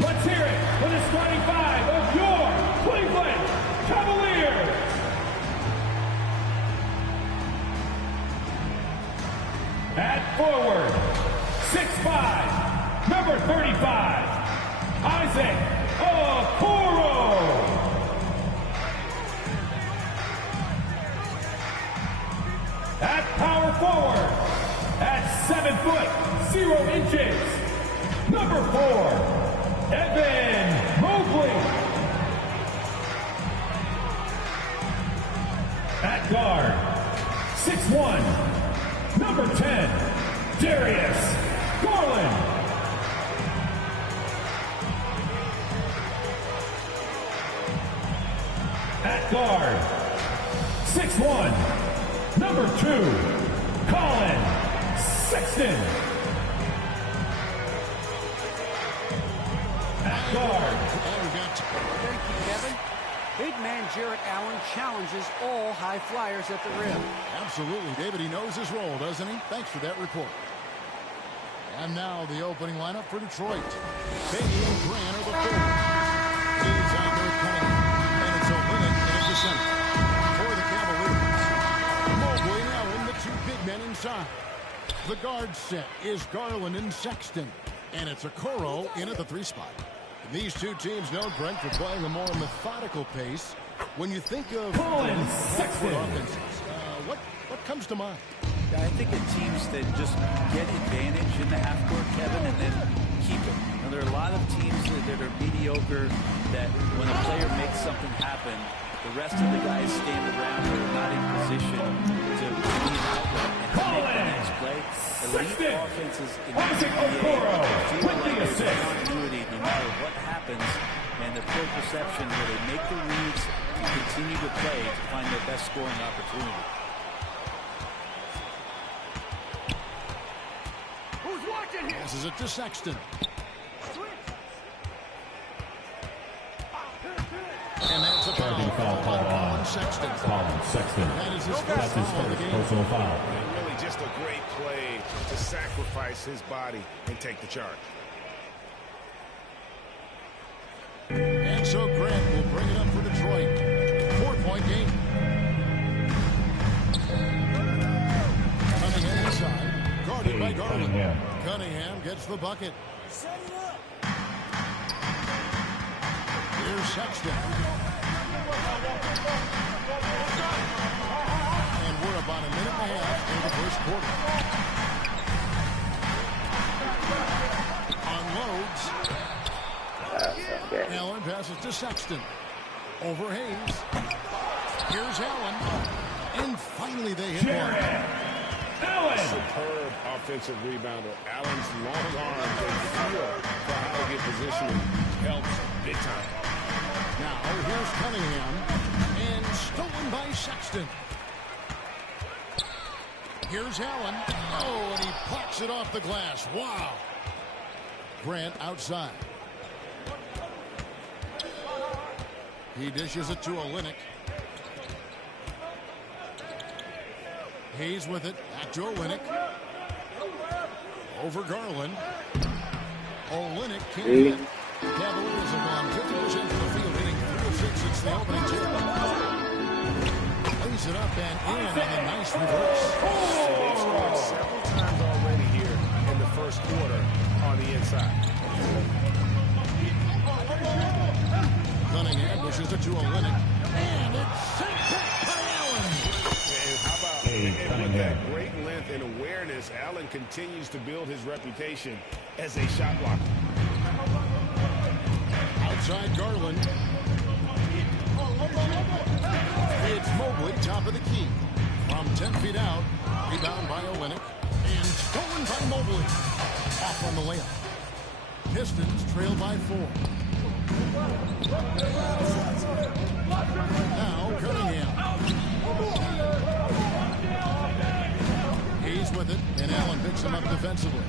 Let's hear it for the starting five of your Cleveland Cavaliers. At forward, 6'5", number 35, Isaac Okoro. At power forward, at 7 foot 0 inches, number 4, Evan Mobley. At guard, 6'1", number 10, Darius Garland. At guard, 6'1", number 2, Colin Sexton. At guard. Thank you, Kevin. Big man Jarrett Allen challenges all high flyers at the rim. Absolutely, David. He knows his role, doesn't he? Thanks for that report. And now the opening lineup for Detroit. Beatty and Grant are the forwards. He's out there cutting. And it's O'Linnett in the center. For the Cavaliers, Mobley and Allen, the two big men inside. The guard set is Garland and Sexton. And it's Okoro in at the 3 spot. These two teams know, Greg, for playing a more methodical pace. When you think of Sexton offenses, what comes to mind? I think of teams that just get advantage in the half court, Kevin, and then keep it. Now, there are a lot of teams that are mediocre, that when a player makes something happen, the rest of the guys stand around and are not in position to be an outlet and to make the next play. Elite offenses in the NBA feel like there's continuity no matter what happens, and the full perception where they make the reads and continue to play to find their best scoring opportunity. Passes it to Sexton. And that's a foul on Sexton. Colin Sexton. That is his That's his first personal foul. And really just a great play to sacrifice his body and take the charge. And so Grant will bring it up for Detroit. 4-point game. Cunningham inside. Guarded by Garland. Cunningham gets the bucket. Here's Sexton. And we're about a minute and a half in the first quarter. Unloads. Okay. Allen passes to Sexton. Over Hayes. Here's Allen. And finally they hit one. Allen. Superb offensive rebounder. Allen's long arms and feel for how to get positioned helps big time. Now here's Cunningham. And stolen by Sexton. Here's Allen. Oh, and he pops it off the glass. Wow. Grant outside. He dishes it to Olynyk. Hayes with it. Back to Olynyk. Over Garland. Olynyk can't hit. Cavaliers have gone 50% from the field, hitting 3 of 6 since the opening tip. Lays it up and in on a nice reverse. They've scored several times already here in the first quarter on the inside. Cunningham pushes it to Olynyk. And it's sent back by Allen. And how about with that great length and awareness, Allen continues to build his reputation as a shot blocker. Outside Garland. It's Mobley, top of the key. From 10 feet out. Rebound by Olynyk. And stolen by Mobley. Off on the layup. Pistons trail by 4. Now Cunningham. He's with it, and Allen picks him up defensively.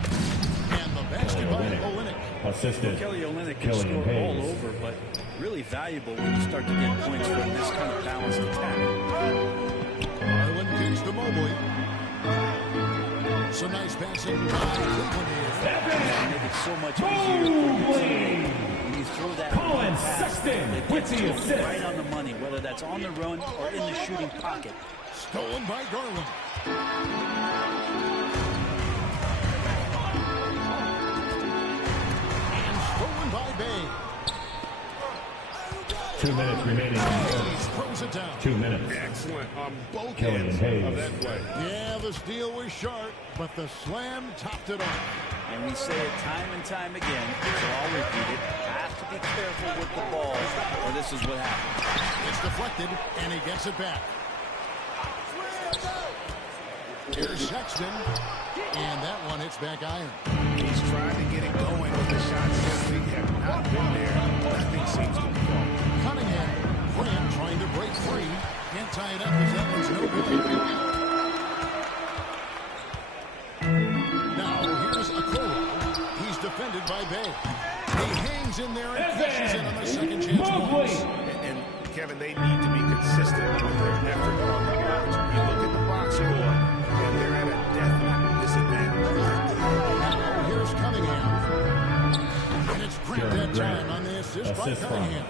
And the basket by Olynyk. Assisted. Kelly Olynyk can score all over, but really valuable when you start to get points from this kind of balanced attack. Garland kicks to Mobley. Some nice passing by Cleveland here. They make it so much easier for your team when you throw that Colin pass. Sexton with the assist. Right on the money, whether that's on the run or in the shooting pocket. Stolen by Garland. And stolen by Bay. 2 minutes remaining. Hayes throws it down. 2 minutes. Excellent on both Kelly ends and Hayes. of that play. Yeah, the steal was sharp, but the slam topped it off. And we say it time and time again, so I'll repeat it. Have to be careful with the ball, or this is what happens. It's deflected, and he gets it back. Here's Sexton, and that one hits back iron. He's trying to get it going, but the shots simply have not been there. Nothing seems to be going. Cunningham, Grant trying to break free. Can't tie it up because that one's no good. Now here's Okoro. He's defended by Bay. He hangs in there and pushes in on the second chance points. And Kevin, they need to be consistent with their effort on the boards. You look at the box score, and they're at a definite disadvantage. Now here's Cunningham. And it's Grant that time on the assist by Assist from Cunningham.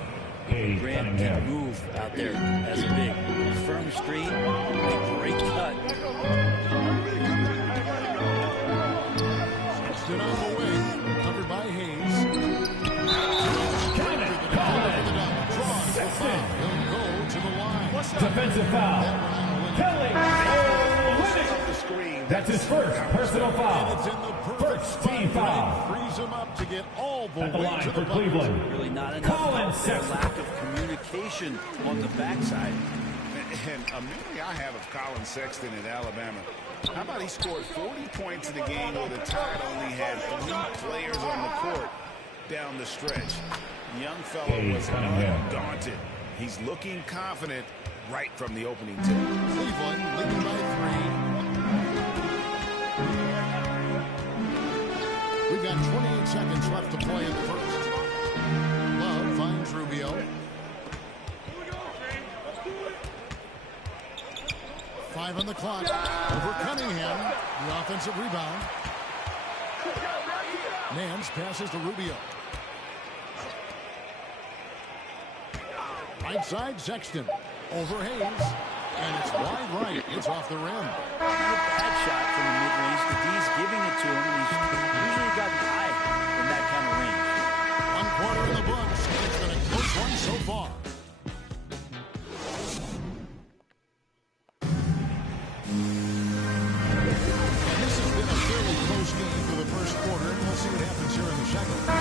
Cade Grant can Cunningham. move out there as a big. Firm screen, a great cut. Sexton on the way. Covered by Hayes. He'll go to the line. Defensive foul. Kelly Olynyk. That's his first personal And foul. it's in the First perfect team spot. foul. Frees him up to get all the At the way line to for the bucket. Cleveland. Really not enough Colin help there. Sexton. Lack of communication on the backside. And a memory I have of Colin Sexton in Alabama. How about he scored 40 points in the game where the Tide only had 3 players on the court down the stretch. The young fellow was undaunted. He's looking confident right from the opening tip. Cleveland leading by 3. We've got 28 seconds left to play in the first. Love finds Rubio. Five on the clock. Over Cunningham. The offensive rebound. Nance passes to Rubio. Right side, Sexton. Over Hayes. And it's wide right. It's off the rim. Not a bad shot from the mid-range. The D's giving it to him, and he's usually got an eye in that kind of range. 1 quarter in the books. It's been a close one so far. And this has been a fairly close game for the first quarter. We'll see what happens here in the second. You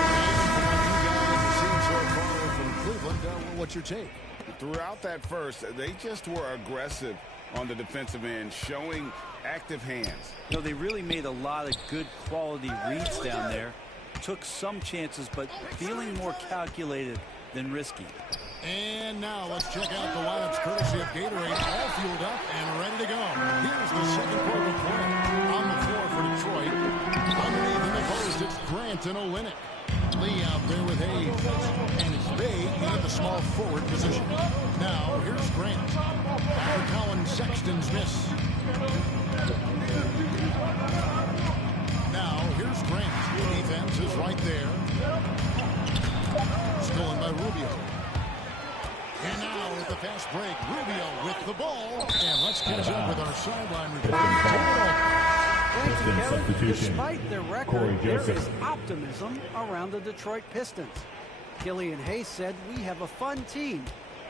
guys have seen so far from Cleveland. What's your take? Throughout that first, they just were aggressive on the defensive end, showing active hands. You know, they really made a lot of good quality reads down there. Took some chances, but feeling more calculated than risky. And now let's check out the lineups courtesy of Gatorade, all fueled up and ready to go. Here's the second quarter play. On the floor for Detroit. Underneath in the post, it's Grant and Olynyk. Lee out there with Hayes. And it's Bay in the small forward position. Now, here's Grant. After Colin Sexton's miss. Now, here's Grant. The defense is right there. Stolen by Rubio. And now with the fast break, Rubio with the ball. And let's catch up with our sideline report. Thank you, Kevin. Substitution. Despite their Corey record, there Joseph. is optimism around the Detroit Pistons. Killian Hayes said, "We have a fun team.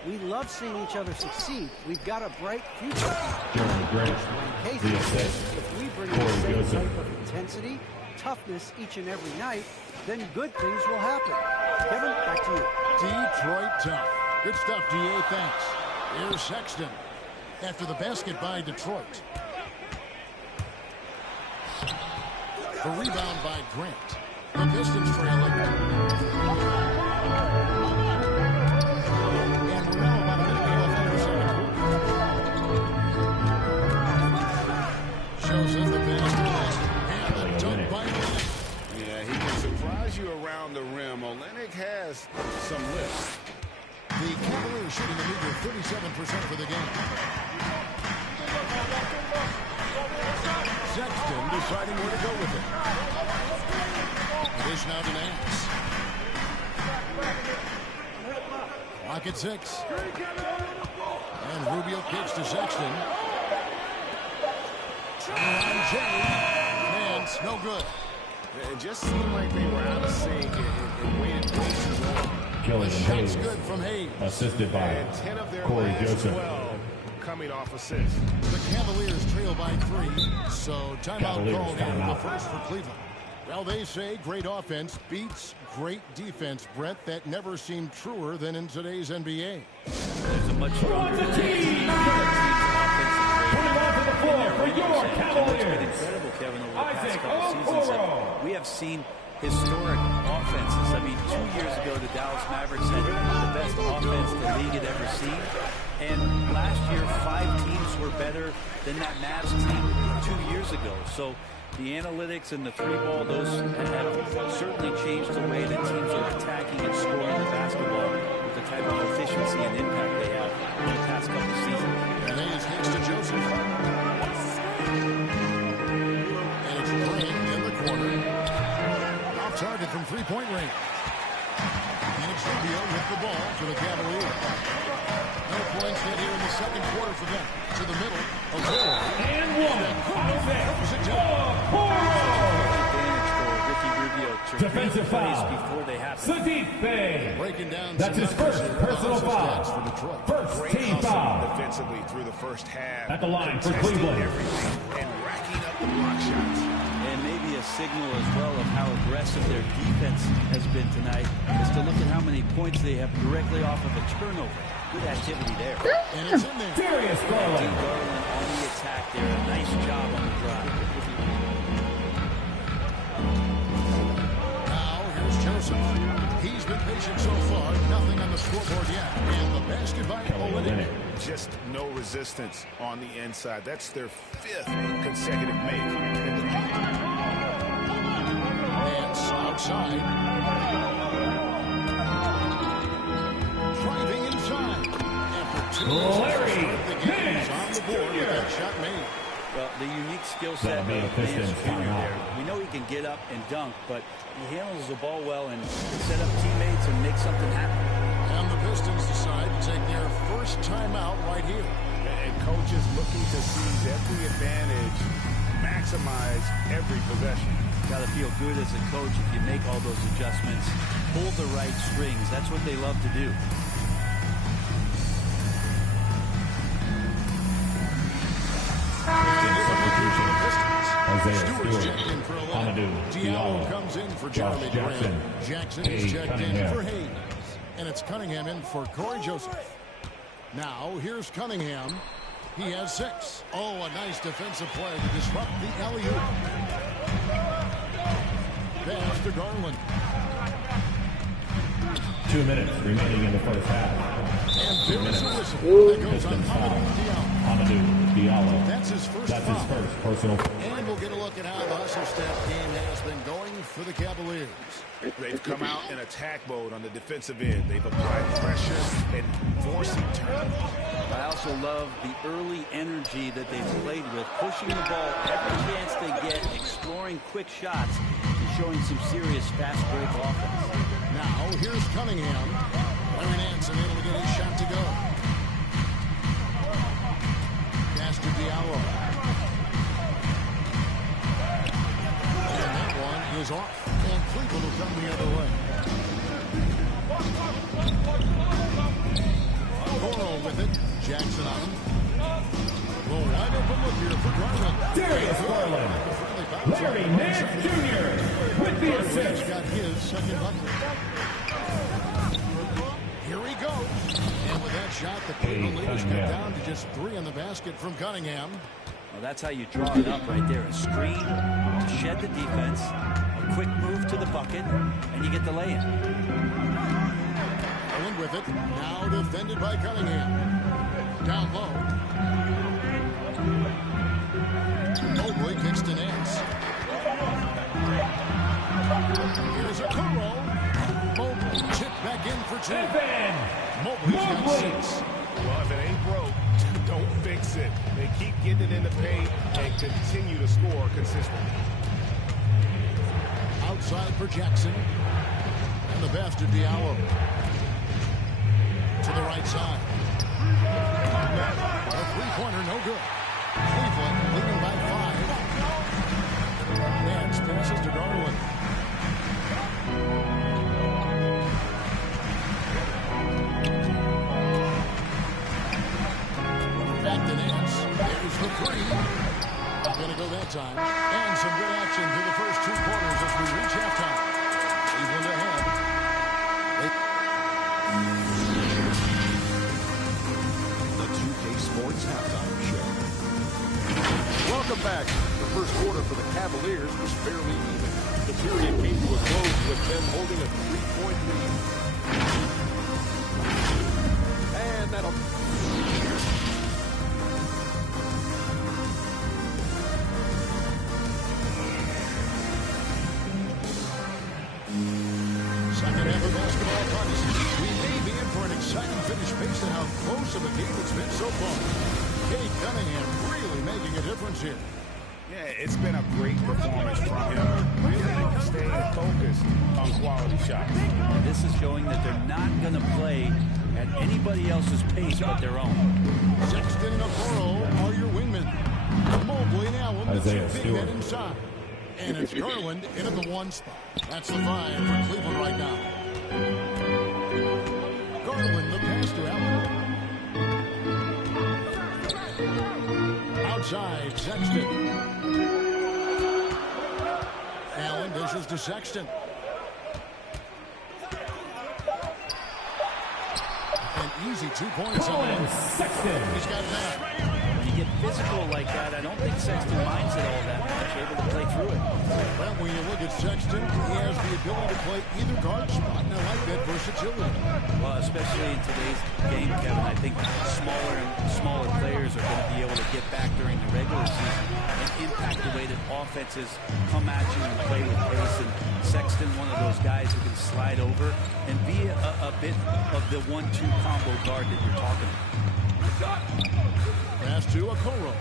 We love seeing each other succeed. We've got a bright future." Jeremy Grant. And Casey The said, assist. "If we bring Corey the same Joseph. type of intensity, toughness each and every night, then good things will happen." Kevin, back to you. Detroit tough. Good stuff, DA. Thanks. Here's Sexton. After the basket by Detroit. The rebound by Grant. The Pistons trailing. And we're now about a minute left in the second quarter. Shows us the basket. And the dunk by Olynyk. Yeah, he can surprise you around the rim. Olynyk has some lift. The Cavaliers shooting a meager 37% for the game. Sexton deciding where to go with it. It is now to Nance. Lock at 6. And Rubio kicks to Sexton. And Nance, no good. It just seemed like they were out of sync and waited way too long. Killian Shot's Hayes, good from Hayes. assisted by And 10 of their Corey last Joseph. 12 coming off assists. The Cavaliers trail by 3, so timeout Cavaliers called here in the timeout. first for Cleveland. Well, they say great offense beats great defense, Brett. That never seemed truer than in today's NBA. There's a much stronger team. Putting onto the floor for your It's been Cavaliers. incredible, Kevin, over the past Isaac couple seasons. Okoro. We have seen historic offenses. I mean, 2 years ago, the Dallas Mavericks had the best offense the league had ever seen. And last year, 5 teams were better than that Mavs team 2 years ago. So the analytics and the 3-ball, those have certainly changed the way that teams are attacking and scoring the basketball with the type of efficiency and impact they have in the past couple of seasons. And Hayes kicks to Joseph. And it's Green in the corner. Off target from three-point range. And it's Rubio with the ball for the Cavaliers. No points yet here in the second quarter for them. To the middle. Okoro. And one. Defensive foul. Before they happen. Sadiq. Breaking down. That's his first personal foul. For Detroit. First Great team hustle foul. defensively through the first half. At the line for Contesting Cleveland. everything and racking up the block shots. And maybe a signal as well of how aggressive their defense has been tonight is to look at how many points they have directly off of a turnover. Good activity there. And it's in there. Darius Garland. Garland on the attack there. A nice job on the drive. Now, here's Joseph. He's been patient so far. Nothing on the scoreboard yet. And the basket by Olynyk. Just no resistance on the inside. That's their 5th consecutive make. Nance outside. Driving inside. After 2 Larry the game is on the board with that shot made. Well, the unique skill set of That'll be a Pistons Nance Jr. timeout. there. We know he can get up and dunk, but he handles the ball well and set up teammates and make something happen. And the Pistons decide to take their first timeout right here. And coaches looking to seize every advantage, maximize every possession. Got to feel good as a coach if you make all those adjustments, pull the right strings. That's what they love to do. Isaiah Stewart's Stewart, checked in for 11. Amadou Diallo Diallo, comes in for Josh Jeremy Jackson, Grant. Jackson is Hayes checked in Cunningham. for Hayes. And it's Cunningham in for Corey Joseph. Now, here's Cunningham. He has 6. Oh, a nice defensive play to disrupt the alley-oop. Pass to Garland. 2 minutes remaining in the first half. And there's a whistle. That goes on Pistons foul. Amadou Diallo. Amadou Diallo. That's his first That's foul. his first personal. And we'll get a look at how the hustle step game has been going for the Cavaliers. They've come out in attack mode on the defensive end. They've applied pressure and forcing turnovers. I also love the early energy that they've played with, pushing the ball every chance they get, exploring quick shots, and showing some serious fast break offense. Now, here's Cunningham. Larry Nance able to get his shot to go. Pass to Diallo. And that one is off. And Cleveland will come the other way. Okoro with it. Jackson on him. Well, wide open look here for Garland. Darius Garland. Larry Nance Jr. with the assist. He's got his second bucket. Here he goes. And with that shot, the Cleveland leaders cut down to just 3 in the basket from Cunningham. Well, that's how you draw it up right there. A screen to shed the defense, a quick move to the bucket, and you get the lay-in. Garland with it. Now defended by Cunningham. Down low. Mobley kicks to Nance. Here's a Okoro. Mobley chipped back in for 2. Evan Mobley's got Mobley. 6. Well, if it ain't broke, don't fix it. They keep getting it in the paint and continue to score consistently. Outside for Jackson. And the pass to Diallo. To the right side. A three-pointer, no good. Cleveland leading by 5. Nance passes to Garland. Back to Nance. There's the three. Not going to go that time. And some good action through the first 2 quarters as we reach halftime. Cleveland ahead. The 2K Sports Halftime Show. Welcome back. The first quarter for the Cavaliers was fairly even. The period came to a close with them holding a 3-point lead. And that'll... Second half of basketball comes. We may be in for an exciting finish based on how close of a game it's been so far. Kate Cunningham really making a difference here. Yeah, it's been a great performance from him. Really staying focused on quality shots. And this is showing that they're not going to play at anybody else's pace but their own. Sexton and Okoro are your wingmen. Mobley and Allen, the Isaiah two big Stewart. men inside. And it's Garland in at the 1 spot. That's the 5 for Cleveland right now. Garland, the pass to Allen. Outside, Sexton. Allen dishes to Sexton. An easy 2 points on him. Sexton. He's got that. When you get physical like that, I don't think Sexton minds it all that much, able to play through it. Well, when you look at Sexton, he has the ability to play either guard spot, and I like that versatility. Well, especially in today's game, Kevin, I think smaller and smaller players are going to be able to get back during the regular season and impact the way that offenses come at you and play with pace. And Sexton, one of those guys who can slide over and be a bit of the 1-2 combo guard that you're talking about. Pass to Okoro.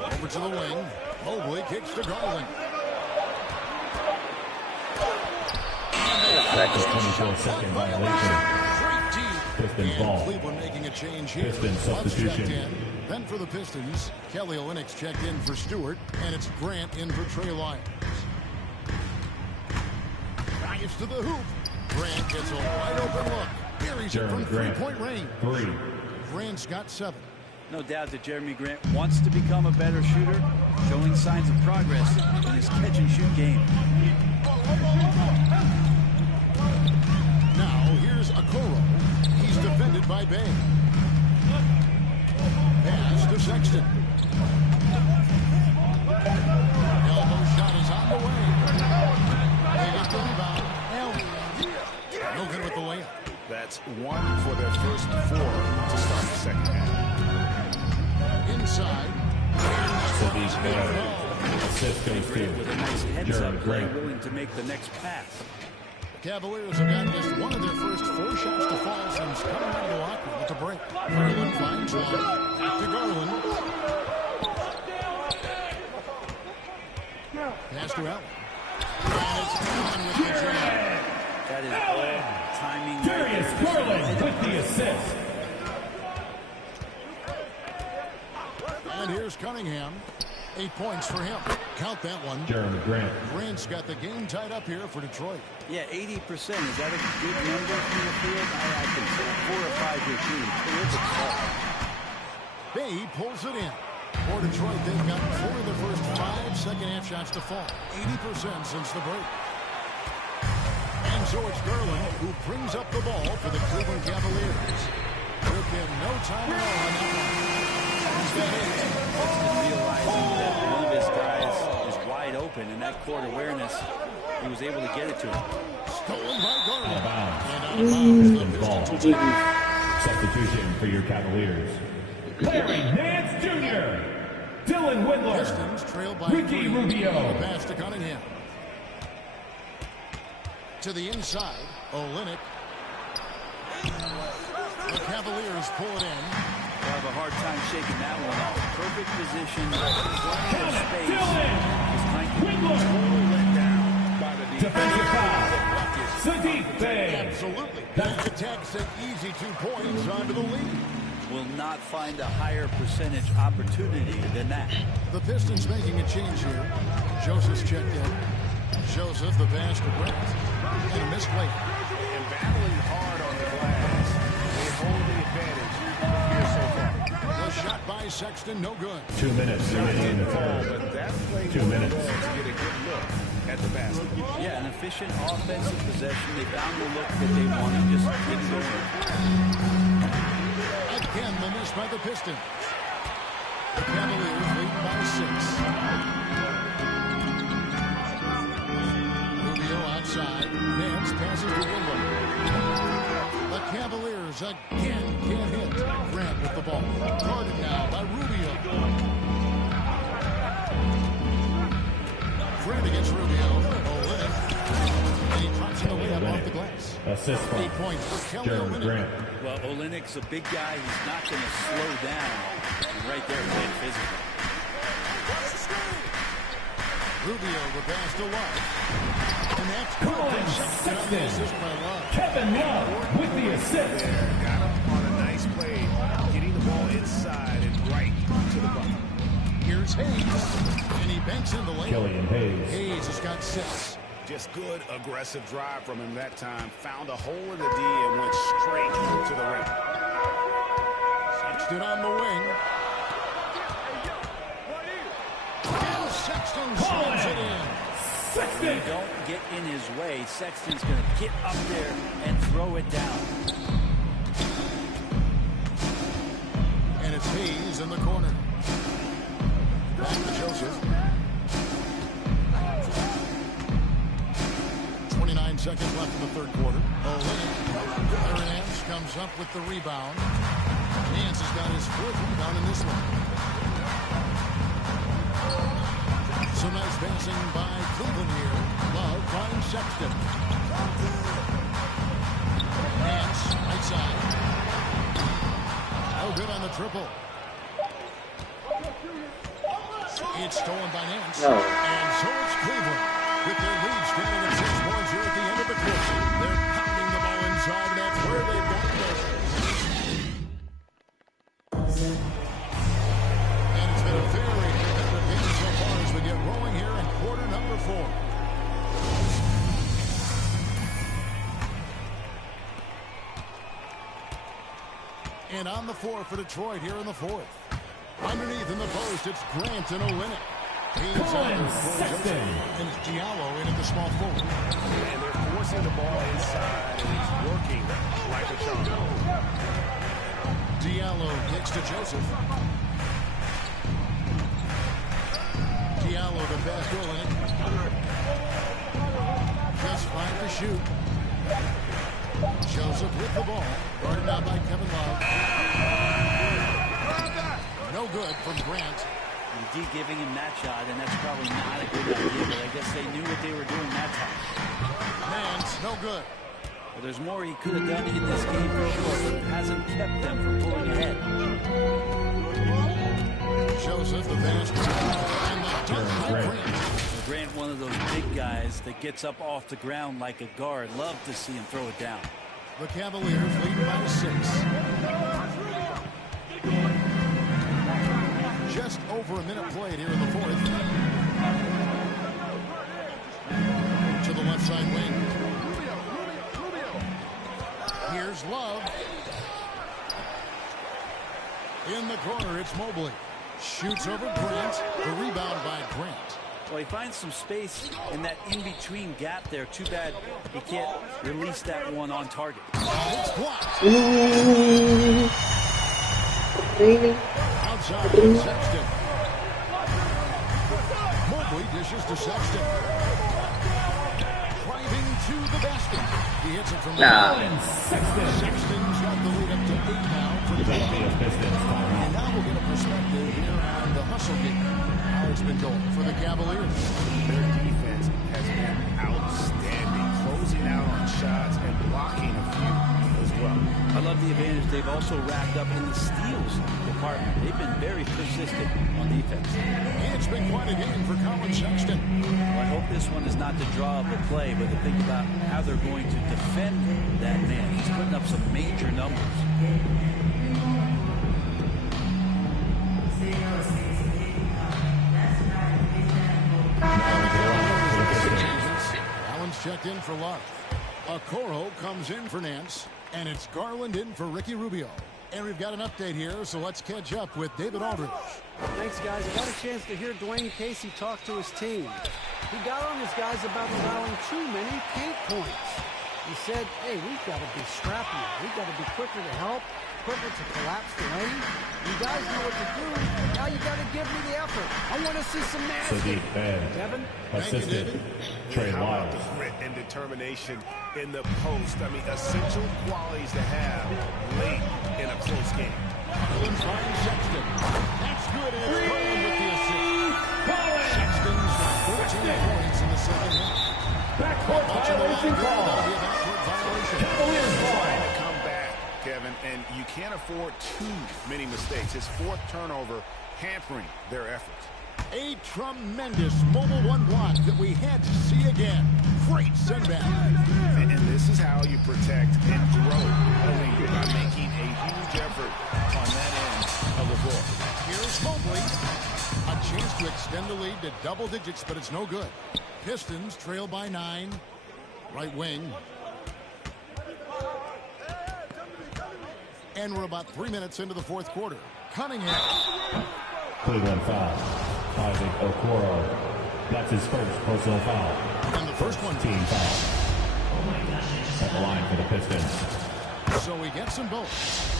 Over to the wing. Mobley kicks to Garland. That's a 24-second violation. Pistons And ball. Cleveland making a change here. Pistons Lutz substitution. checked in. Then for the Pistons, Kelly Olynyk's checked in for Stewart, and it's Grant in for Trey Lyons. Drives to the hoop. Grant gets a wide open look. Buries it from Jeremy Grant. 3-point range. 3. Grant's got 7. No doubt that Jeremy Grant wants to become a better shooter, showing signs of progress in his catch-and-shoot game. Now here's Okoro. He's defended by Bay. Pass to Sexton. Elbow shot is on the way. They get the rebound. Allen. No good with the layup. That's 1 for their first 4 to start the second half. Inside. Sadiq Bey. Assist goes Grant with a nice to heads-up Jeremy play, Grant. willing to make the next pass. The Cavaliers have gotten just one of their first 4 shots to fall since coming out of the locker room at the break. Garland finds one. Back to Garland. Pass to Allen. And it's Allen with the jam. That is all timing. Darius Garland with the assist. And here's Cunningham. 8 points for him. Count that one. Jeremy Grant. Grant's got the game tied up here for Detroit. Yeah, 80%. Is that a good number from the field? I can take 4 or 5 year shooting. Terrific stuff. Bay pulls it in. For Detroit, they've got 4 of the first 5 second-half shots to fall. 80% since the break. And so it's Garland who brings up the ball for the Cleveland Cavaliers. Took him no time at all on that one. Realizing that one of his guys is wide open, and that court awareness, he was able to get it to him. Stolen by Garland. Out of bounds. And out of bounds. Pistons ball. Substitution for your Cavaliers. Larry Nance Jr., Dylan Windler, Pistons trail by Ricky 3. Rubio. The pass to Cunningham. To the inside, Olynnyk. The Cavaliers pull it in. They'll have a hard time shaking that one off. Perfect position. Plenty of space. Total let down by the Defensive foul. Sadiq Bey. Absolutely. That attack sent easy 2 points onto the lead. Will not find a higher percentage opportunity than that. The Pistons making a change here. Joseph's checked in. Joseph, the pass to Brent. And a missed late. And battling hard on the glass. They hold the advantage here so far. The shot by Sexton, no good. 2 minutes remaining in the third. But that play 2 minutes. to get a good look at the basket. Yeah, an efficient offensive possession. They found the look that they wanted. Just didn't go for it. Again, the miss by the Pistons. The Cavaliers lead by 6. Rubio outside. Nance passes to Willow. The Cavaliers again can't hit. Grant with the ball. Guarded now by Rubio. Grant against Rubio. Olynyk. And he drops it away up off the glass. Assist 8 from points for Kelly Jeremy Olynyk. Grant. Well, Olynyk's a big guy. He's not going to slow down. And right there, playing physical. Rubio, the pass to Love. And that's Colin Sexton. Assist by Love. Kevin Love with the assist. Got him on a nice play, getting the ball inside and right to the bucket. Here's Hayes. And he banks in the lane. Killian Hayes. Hayes has got 6. Just good, aggressive drive from him that time. Found a hole in the D and went straight to the rim. Sexton on the wing. And Sexton slides it in. When you don't get in his way, Sexton's going to get up there and throw it down. And it's Hayes in the corner. Back to Joseph. 29 seconds left in the third quarter. Olynyk. Nance comes up with the rebound. Nance has got his 4th rebound in this one. Some nice passing by Cleveland here. Love finds Sexton. Nance, right side. No good on the triple. It's stolen by Nance. No. And so it's Cleveland with their lead standing at 6 points here at the end of the quarter. They're pounding the ball inside, and that's where they've got to go. And it's been a very competitive game so far as we get rolling here in quarter number 4. And on the floor for Detroit here in the 4th. Underneath in the post, it's Grant and Olynyk. He's on Sexton. And it's Diallo in at the small forward. And they're forcing the ball inside, and he's working like a charm. Diallo kicks to Joseph. Diallo the pass to Olynyk. Just 5 to shoot. Joseph with the ball. Guarded now by Kevin Love. No good from Grant. Indeed, giving him that shot, and that's probably not a good idea, but I guess they knew what they were doing that time. Nance, no good. Well, there's more he could have done in this game for sure, but it hasn't kept them from pulling ahead. Joseph, the pass to and the dunk by Grant. Grant, one of those big guys that gets up off the ground like a guard. Love to see him throw it down. The Cavaliers lead by 6. Just over a minute played here in the 4th. To the left side wing. Here's Love. In the corner, it's Mobley. Shoots over Grant. The rebound by Grant. Well, he finds some space in that in-between gap there. Too bad he can't release that one on target. It's blocked. Really? Outside to Sexton. Mobley dishes to Sexton. Driving to the basket. He hits it from Sexton's got the lead up to 8 now for the Pistons. And now we'll get a perspective here on the hustle game. How it's been going for the Cavaliers. Their defense has been outstanding, closing out on shots and blocking a few as well. I love love the advantage they've also racked up in the steals department. They've been very persistent on defense. It's been quite a game for Colin Sexton. Well, I hope this one is not to draw up a play, but to think about how they're going to defend that man. He's putting up some major numbers. Allen's checked in for Love. Okoro comes in for Nance, and it's Garland in for Ricky Rubio. And we've got an update here, so let's catch up with David Aldridge. Thanks, guys. I got a chance to hear Dwayne Casey talk to his team. He got on his guys about allowing too many paint points. He said, hey, we've got to be scrappier. We've got to be quicker to help, quicker to collapse the lane. You guys know what to do. Now you got to give me the effort. I want to see some nasty. Sadiq Bed, Kevin? assisted Trey How about Lyles. the grit and determination in the post? I mean, essential qualities to have late in a close game. Allen finds Sexton. That's good, and it's Garland with the assist. Sexton's got 14 points in the second half. Backcourt violation call. Cavaliers ball. Come back, Kevin, and you can't afford too many mistakes. His fourth turnover hampering their efforts. A tremendous mobile one block that we had to see again. Great send back. And this is how you protect and grow a lead by making a huge effort on that end of the floor. Here's Mobley. A chance to extend the lead to double digits, but it's no good. Pistons trail by 9. Right wing. And we're about 3 minutes into the fourth quarter. Cunningham. Cleveland foul. Isaac Okoro. That's his first personal foul. And the first one. Team foul. At the line for the Pistons. So he gets them both.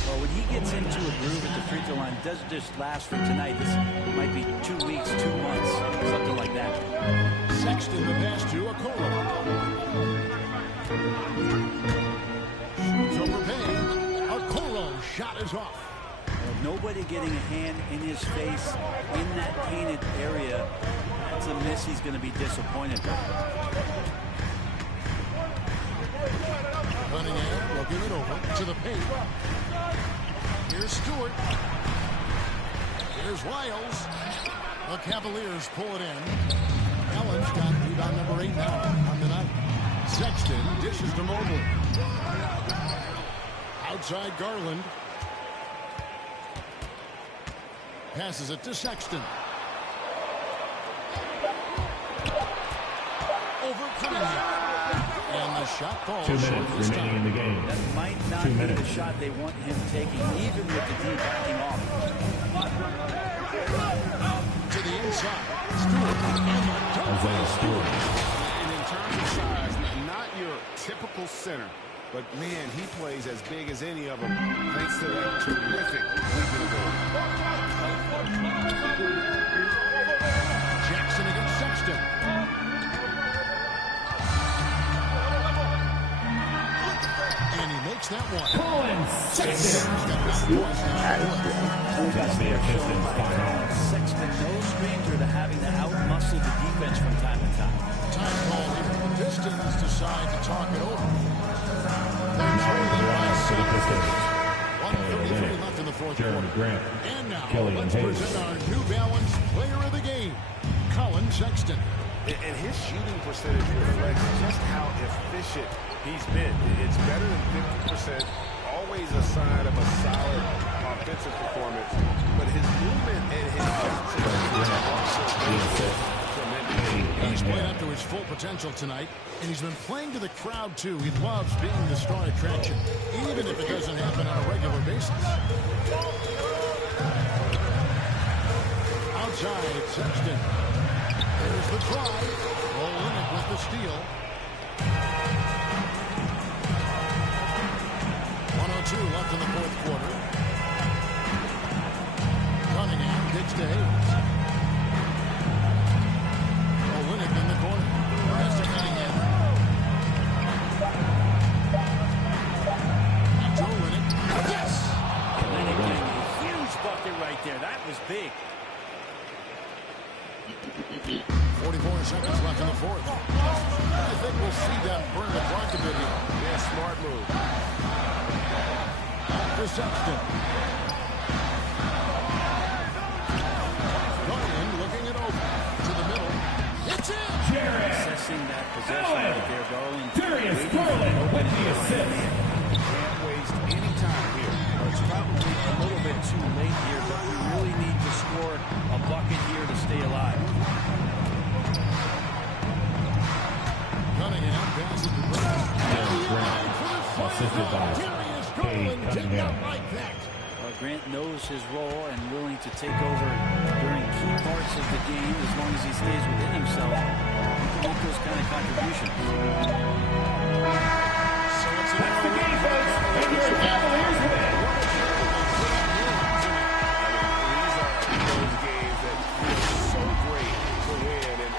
Well, when he gets into a groove at the free throw line, it doesn't just last for tonight. This might be 2 weeks, 2 months, something like that. Sexton the pass to Okoro. Shoots over Payne. Okoro shot is off. Well, nobody getting a hand in his face in that painted area. That's a miss he's going to be disappointed with. Cunningham looking it over to the paint. Here's Stewart. Here's Wiles. The Cavaliers pull it in. Allen's got rebound number 8 now on the night. Sexton dishes to Mobley. Outside Garland. Passes it to Sexton. Over Cunningham. And the shot falls. 2 minutes remaining in the game. That might not be the shot they want him taking, even with the D backing off. To the inside. Stewart. Isaiah Stewart. And in terms of size, not your typical center, but man, he plays as big as any of them thanks to that terrific leaping ability. Jackson against Sexton. And he makes that one. That's the Pistons timeout. Sexton, no stranger to having to outmuscle the defense from time to time. Time call here. The Pistons decide to talk it over. They're Now trailing the by line for the 6. Pistons. 1:33 left in the fourth Jeremy quarter. Grant. And now, Killian let's Hayes. present our New Balance player of the game, Colin Sexton. And his shooting percentage reflects just how efficient he's been. It's better than 50%. Always a sign of a solid offensive performance. But his movement and his shots He's played up to his full potential tonight, and he's been playing to the crowd, too. He loves being the star attraction, even if it doesn't happen on a regular basis. Outside, Sexton. There's the try. Olynyk with the steal. 1:02 left in the fourth quarter. Cunningham kicks to Hayes. Olynyk in the corner. Pass to Cunningham. Back to Olynyk. Yes! Olynyk getting a huge bucket right there. That was big. 44 seconds left in the fourth. I think we'll see them burn the clock a bit here. Yeah, smart move. to Sexton. Garland looking it over to the middle. It's in. Assessing that possession right there, Garland. Darius Garland with the assist. Can't waste any time here. It's probably a little bit too late here, but we really need to score a bucket here to stay alive. Cunningham passes the Grant. Assisted by Cunningham. Grant knows his role and willing to take over during key parts of the game as long as he stays within himself. He can make those kind of contributions. That's the game, folks. And your Cavaliers win. These are those games that feel so great to win and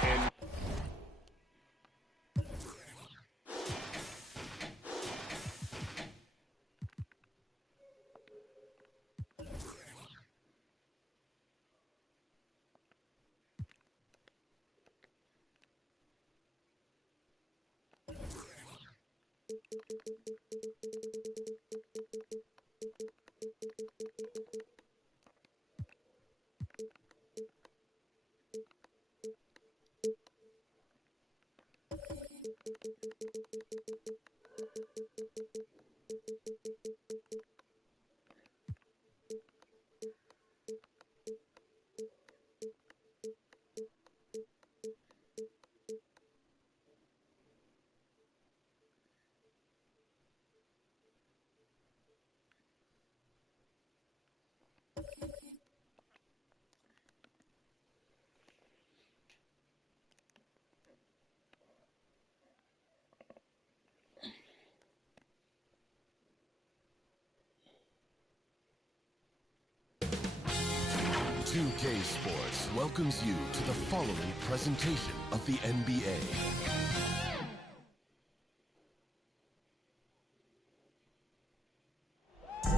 OKC Sports welcomes you to the following presentation of the NBA.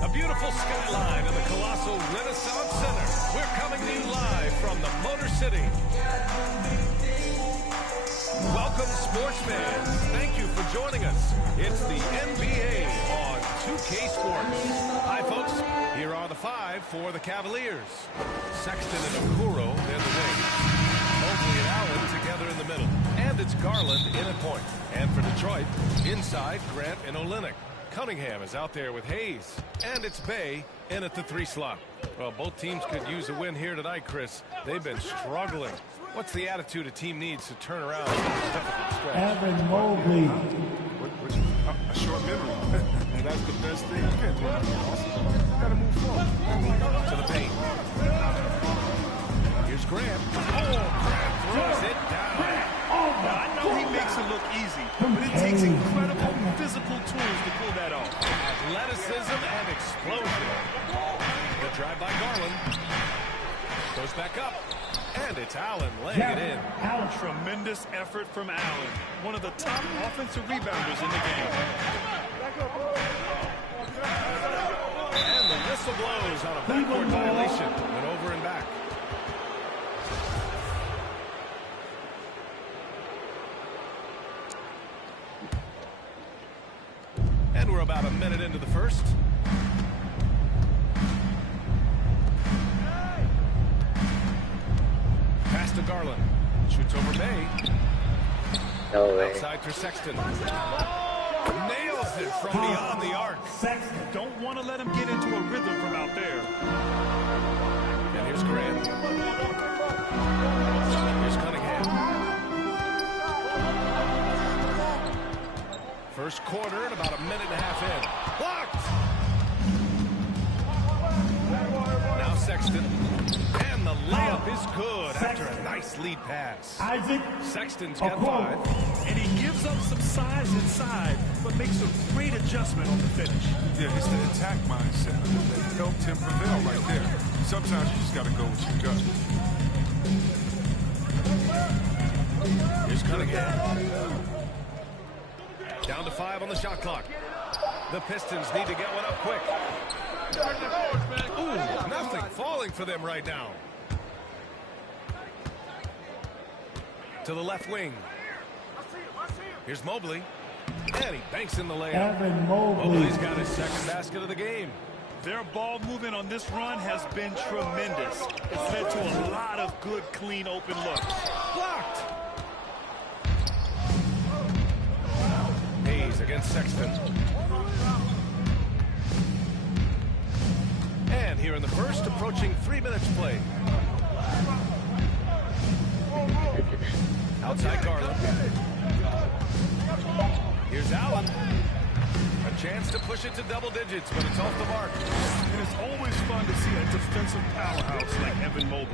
A beautiful skyline in the colossal Renaissance Center. We're coming to you live from the Motor City. Welcome, sports fans. Thank you for joining us. It's the NBA on 2K Sports. Hi, folks. Here are the five for the Cavaliers. Sexton and Okoro, they're the wings. Mobley and Allen together in the middle. And it's Garland in at point. And for Detroit, inside, Grant and Olynyk. Cunningham is out there with Hayes. And it's Bay in at the 3 slot. Well, both teams could use a win here tonight, Chris. They've been struggling. What's the attitude a team needs to turn around this difficult stretch? Evan Mobley. A short memory. And that's the best thing you can do. You gotta move forward. To the paint. Here's Grant. Oh, Grant throws it down. Now, I know he makes it look easy, but it takes incredible physical tools to pull that off. Athleticism and explosion. The drive by Garland. Goes back up. And it's Allen laying it in. Tremendous effort from Allen, one of the top offensive rebounders in the game. And the whistle blows on a backcourt violation. And over and back. And we're about a minute into the first. Pass to Garland. Shoots over Bay. No way. Outside for Sexton. Nails it from beyond the arc. Sexton. Don't want to let him get into a rhythm from out there. And here's Grant. Here's Cunningham. First quarter and about a minute and a half in. Blocked! Now Sexton. And the layup is good after a nice lead pass. Sexton's got 5. And he gives up some size inside, but makes a great adjustment on the finish. Yeah, it's the attack mindset that helped him prevail right there. Sometimes you just got to go with your gut. Here's Cunningham. Down to 5 on the shot clock. The Pistons need to get one up quick. Ooh, nothing falling for them right now. To the left wing. Here's Mobley. And he banks in the layup. Evan Mobley. Mobley's got his second basket of the game. Their ball movement on this run has been tremendous. It's led to a lot of good, clean, open looks. Blocked. Hayes against Sexton. And here in the first, approaching 3 minutes play. Outside Garland. Here's Allen. A chance to push it to double digits, but it's off the mark. And it's always fun to see a defensive powerhouse like Evan Mobley.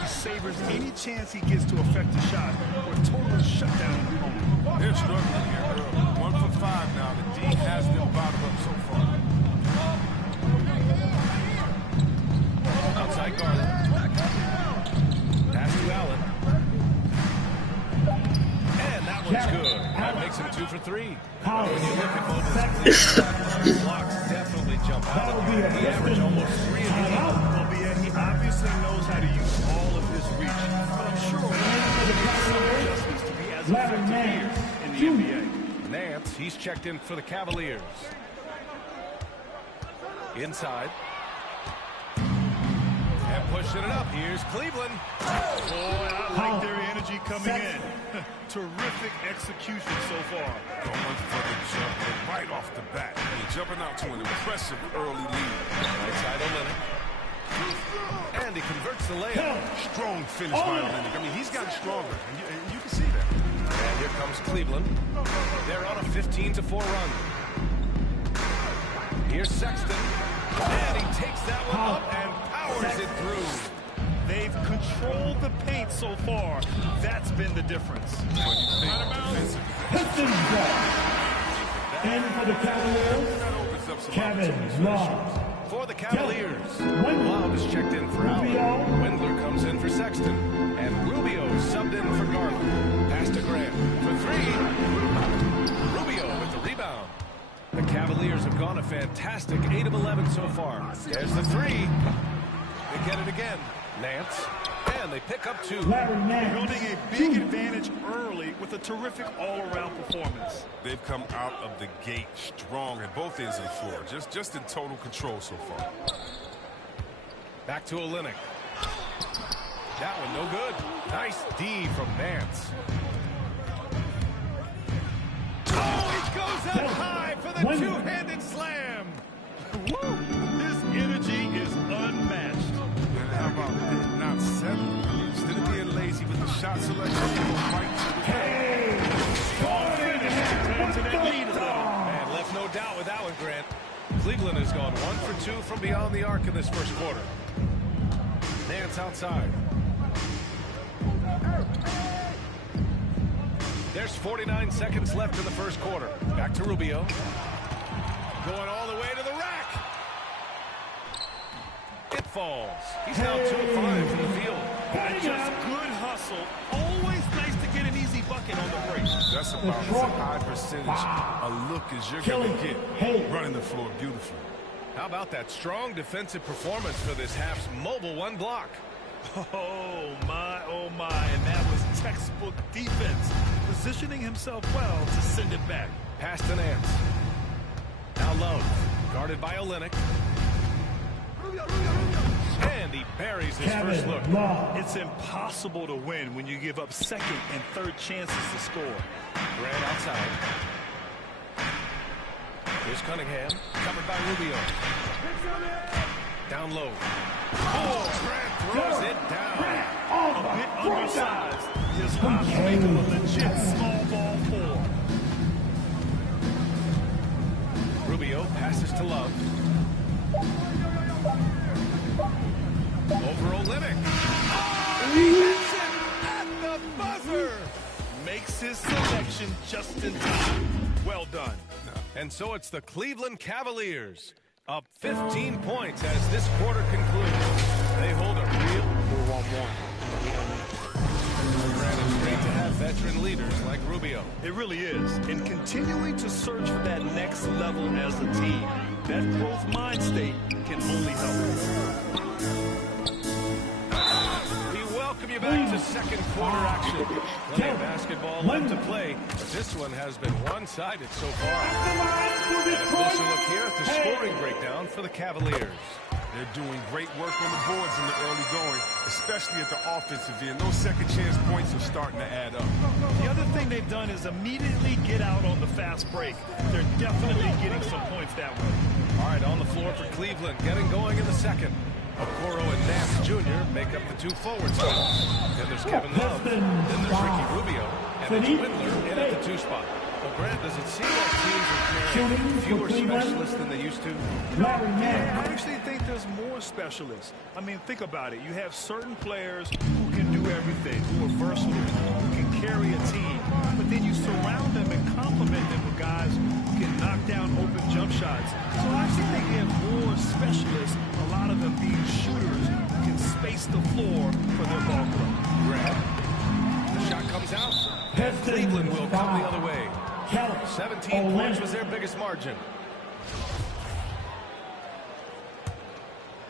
He savors any chance he gets to affect a shot or totally shut down the opponent. They're struggling here early. 1 for 5 now. The D has them bottled up so far. Outside Garland. Pass to Allen. And that one's good. That makes him 2 for 3. When you look at Mobley's blocks, definitely jump out. He averaged almost 3 a game. He obviously knows how to use all of his reach, but I'm sure he'll make some adjustments to be as effective here in the NBA. Nance, he's checked in for the Cavaliers. Inside. And pushing it up. Here's Cleveland. Boy, I like their energy coming in. Terrific execution so far. Going for the jumper right off the bat. They're jumping out to an impressive early lead. Right side Olynyk. And he converts the layup. Strong finish by Olynyk. I mean, he's gotten stronger, and you can see that. And here comes Cleveland. They're on a 15-4 run. Here's Sexton. And he takes that one up and powers it through. They've controlled the paint so far. That's been the difference. Pistons and for the Cavaliers, Kevin Love. For the Cavaliers, Love is checked in for Allen. Wendler comes in for Sexton. And Rubio subbed in for Garland. Pass to Grant for 3. Rubio with the rebound. The Cavaliers have gone a fantastic 8 of 11 so far. There's the 3. They get it again. Nance. And they pick up 2. Building a big advantage early with a terrific all-around performance. They've come out of the gate strong at both ends of the floor. Just in total control so far. Back to Olynyk. That one no good. Nice D from Nance. Oh, he goes up high for the two-handed slam. Woo! His energy is unmatched. And how about not settling? Instead of being lazy with the shot selection, Hey! To that lead a little. And left no doubt with that one, Grant. Cleveland has gone 1 for 2 from beyond the arc in this first quarter. Nance outside. There's 49 seconds left in the first quarter. Back to Rubio. Going all the way to the rack. It falls. He's now 2 of 5 from the field. Just good hustle. Always nice to get an easy bucket on the break. that's about as high percentage a look as you're going to get running the floor beautifully. How about that strong defensive performance for this half's mobile 1 block? Oh, my, and that was textbook defense. Positioning himself well to send it back. Pass to Nance. Now Love, guarded by Olynyk. And he buries his first look. It's impossible to win when you give up second and third chances to score. Grant outside. Here's Cunningham, covered by Rubio. Down low. Oh, Grant throws it down. A bit undersized. His hops make him a legit small ball 4. Rubio passes to Love. Over Olynyk. Oh, he hits it at the buzzer. Makes his selection just in time. Well done. And so it's the Cleveland Cavaliers, up 15 points as this quarter concludes. They hold a real 1-1. It's great to have veteran leaders like Rubio. It really is. And continuing to search for that next level as a team. That growth mind state can only help. Welcome you back to second quarter action. Plenty of basketball left to play, but this one has been one-sided so far. And a closer look here at the score scoring breakdown for the Cavaliers. They're doing great work on the boards in the early going, especially at the offensive end. Those second chance points are starting to add up. The other thing they've done is immediately get out on the fast break. They're definitely getting some points that way. All right, on the floor for Cleveland, getting going in the second. Okoro and Nance Jr. make up the two forward spots. Then there's Kevin Love. Then there's Ricky Rubio. And it's Windler in at the 2 spot. Well, Grant, does it seem like teams are carrying fewer specialists than they used to? I actually think there's more specialists. I mean, think about it. You have certain players who can do everything, who are versatile, who can carry a team. But then you surround them and complement them with guys who can knock down open jump shots. So I actually think you have more specialists, a lot of them being shooters who can space the floor for their ball club. Grant. The shot comes out. And Cleveland will come the other way. 17 points was their biggest margin.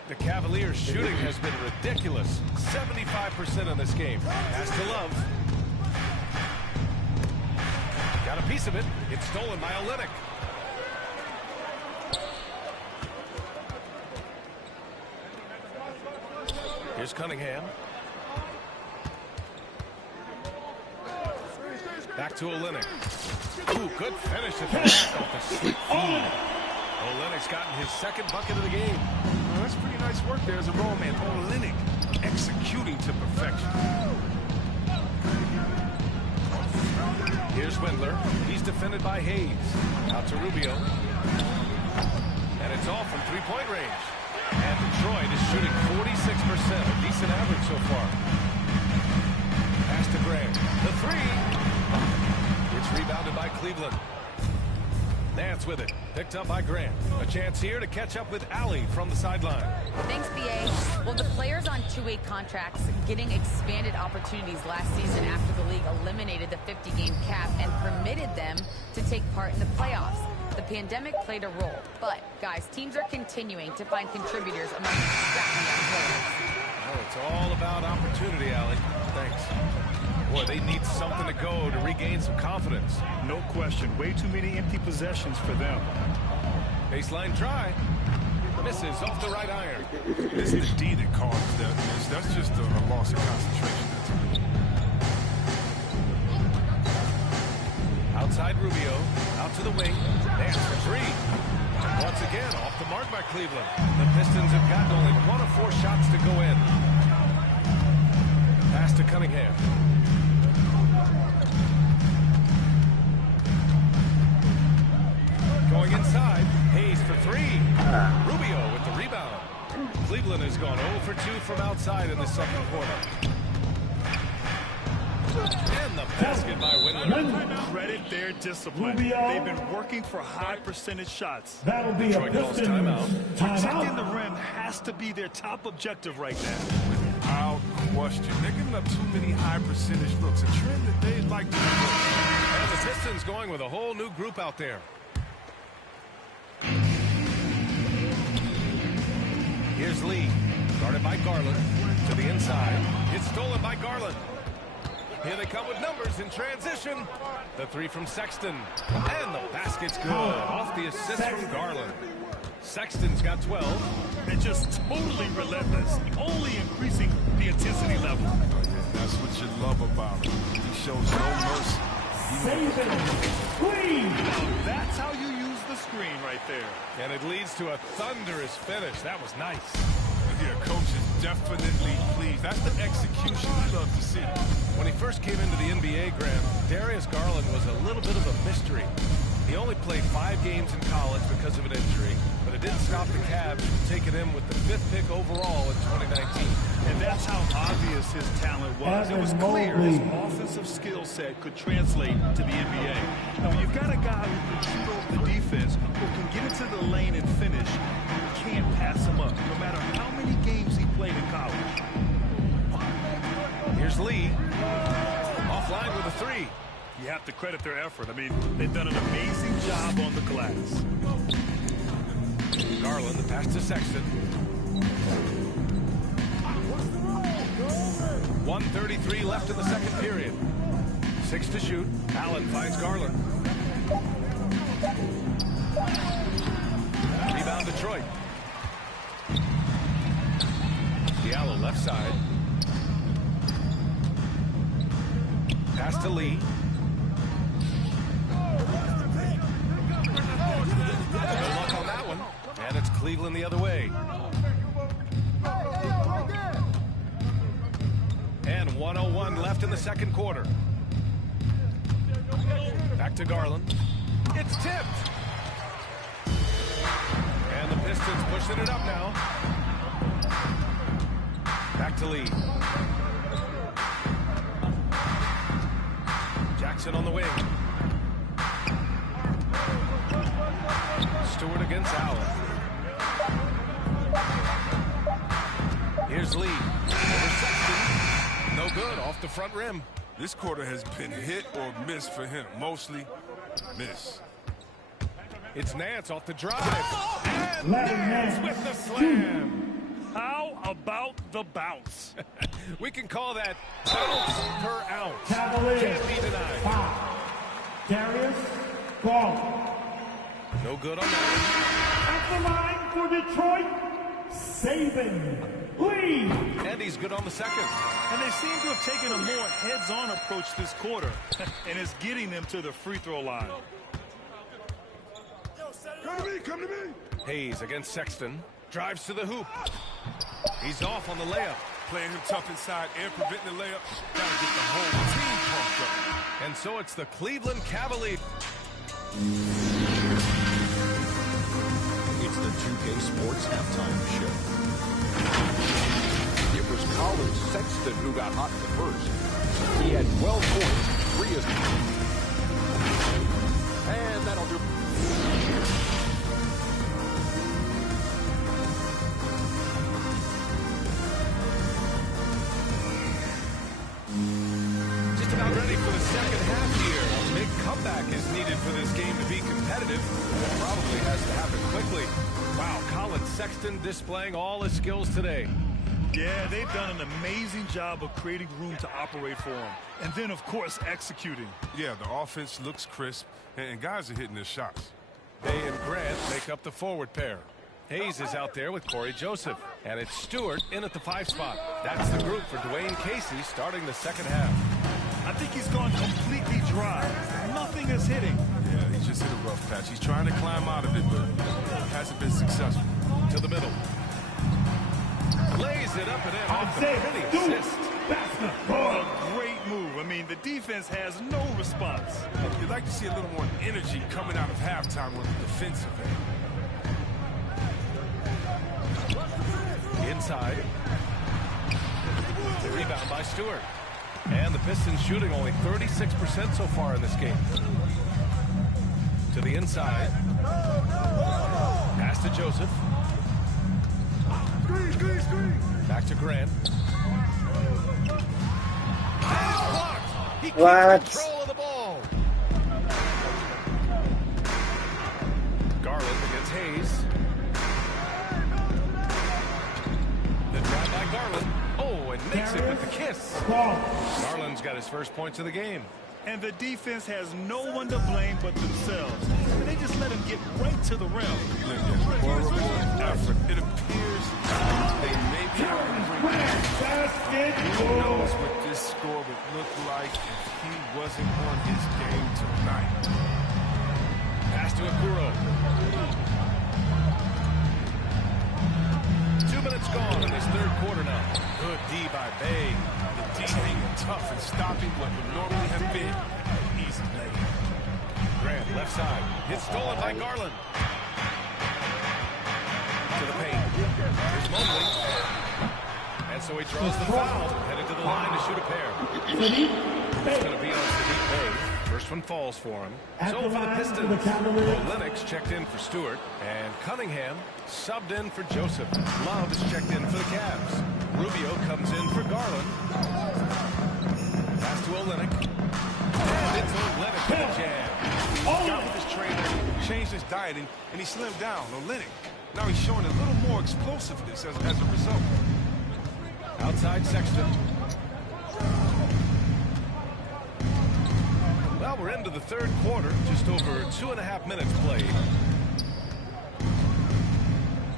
The Cavaliers' shooting has been ridiculous. 75% in this game. Pass to Love. Got a piece of it. It's stolen by Olynyk. Here's Cunningham. Back to Olynyk. Ooh, good finish at the back off the slick feed. Olynyk's gotten his second bucket of the game. Well, that's pretty nice work there as a roll man. Olynyk executing to perfection. Here's Windler. He's defended by Hayes. Out to Rubio. And it's all from three-point range. And Detroit is shooting 46%, a decent average so far. Pass to Grant. The three. It's rebounded by Cleveland. Nance with it. Picked up by Grant. A chance here to catch up with Allie from the sideline. Thanks, BA. Well, the players on two-way contracts getting expanded opportunities last season after the league eliminated the 50-game cap and permitted them to take part in the playoffs. The pandemic played a role. But, guys, teams are continuing to find contributors among the scrappy young players. Well, it's all about opportunity, Allie. Thanks. Boy, they need something to go to regain some confidence. No question. Way too many empty possessions for them. Baseline try. Misses off the right iron. It's the D that causes that miss. That's just a loss of concentration. Outside Rubio. Out to the wing. Nance for three. Once again, off the mark by Cleveland. The Pistons have gotten only 1 of 4 shots to go in. Pass to Cunningham. Going inside. Hayes for three. Rubio with the rebound. Cleveland has gone 0 for 2 from outside in the second quarter. And the basket by Windler. Credit their discipline. They've been working for high percentage shots. That'll be a Pistons Protecting the rim has to be their top objective right now. Without question. They're giving up too many high percentage looks. A trend that they'd like to reverse. And the Pistons going with a whole new group out there. Here's Lee. Guarded by Garland. To the inside. It's stolen by Garland. Here they come with numbers in transition. The three from Sexton. And the basket's good. Off the assist from Garland. Sexton's got 12. They're just totally relentless. Only increasing the intensity level. Oh, yeah, that's what you love about him. He shows no mercy. That's how you use the screen right there. And it leads to a thunderous finish. That was nice. Yeah, coach is definitely pleased. That's the execution we love to see. When he first came into the NBA, Graham, Darius Garland was a little bit of a mystery. He only played 5 games in college because of an injury, but it didn't stop the Cavs from taking him with the 5th pick overall in 2019. And that's how obvious his talent was. It was clear his offensive skill set could translate to the NBA. Now, when you've got a guy who can shoot over the defense, who can get into the lane and finish, you can't pass him up, no matter how many games he played in college. Here's Lee. Offline with a three. You have to credit their effort. I mean, they've done an amazing job on the glass. Garland, the pass to Sexton. 1:33 left in the second period. 6 to shoot. Allen finds Garland. Rebound left side. Pass to Lee. No luck on that one. And it's Cleveland the other way. And 1:01 left in the second quarter. Back to Garland. It's tipped. And the Pistons pushing it up now. Back to Lee. Jackson on the wing. Stewart against Allen. Here's Lee. Over Sexton. No good. Off the front rim. This quarter has been hit or miss for him. Mostly miss. It's Nance off the drive. And Nance with the slam. How about the bounce? We can call that bounce per ounce. Cavaliers. Can't be denied. 5. Darius Garland. No good on that. At the line for Detroit, Saban Lee. And he's good on the second. And they seem to have taken a more heads-on approach this quarter. And it's getting them to the free throw line. Come to me. Hayes against Sexton. Drives to the hoop. He's off on the layup. Playing him tough inside and preventing the layup. Gotta get the whole team pumped up. And so it's the Cleveland Cavaliers. It's the 2K Sports Halftime Show. It was Colin Sexton who got hot in the first. He had 12 points, 3 assists. And that'll do. Just about ready for the second half here. A big comeback is needed for this game to be competitive. It probably has to happen quickly. Wow, Colin Sexton displaying all his skills today. Yeah, they've done an amazing job of creating room to operate for him. And then, of course, executing. Yeah, the offense looks crisp, and guys are hitting their shots. Bay and Grant make up the forward pair. Hayes is out there with Corey Joseph. And it's Stewart in at the 5 spot. That's the group for Dwayne Casey starting the second half. I think he's gone completely dry. Nothing is hitting. Yeah, he just hit a rough patch. He's trying to climb out of it, but hasn't been successful. To the middle. Lays it up and in off the pretty assist. Oh, a great move. I mean, the defense has no response. You'd like to see a little more energy coming out of halftime on the defensive end. Inside. The rebound by Stewart. And the Pistons shooting only 36% so far in this game. To the inside. Pass to Joseph. Back to Grant. And it's blocked. He keeps control of the ball. Garland against Hayes. The drive by Garland. Oh, and makes it with the kiss. Garland's got his first points of the game. And the defense has no one to blame but themselves. They just let him get right to the rim. Horrible effort. It appears they may be able to bring it. Who knows what this score would look like if he wasn't on his game tonight. Pass to Okoro. 2 minutes gone in this third quarter now. Good D by Bay. The D hanging tough and stopping what would normally have been an easy layup. Grant left side. It's stolen by Garland. To the paint. Here's Mobley. And so he draws the foul. Headed to the line to shoot a pair. It's going to be on Sadiq Bey. First one falls for him. So for the Pistons, Lennox checked in for Stewart. And Cunningham subbed in for Joseph. Love is checked in for the Cavs. Rubio comes in for Garland. Pass to Olenek. And it's Olenek with a jam. He got with his trainer, changed his diet, and he slimmed down. Olenek. Now he's showing a little more explosiveness as a result. Outside Sexton. Well, we're into the third quarter. Just over 2.5 minutes played.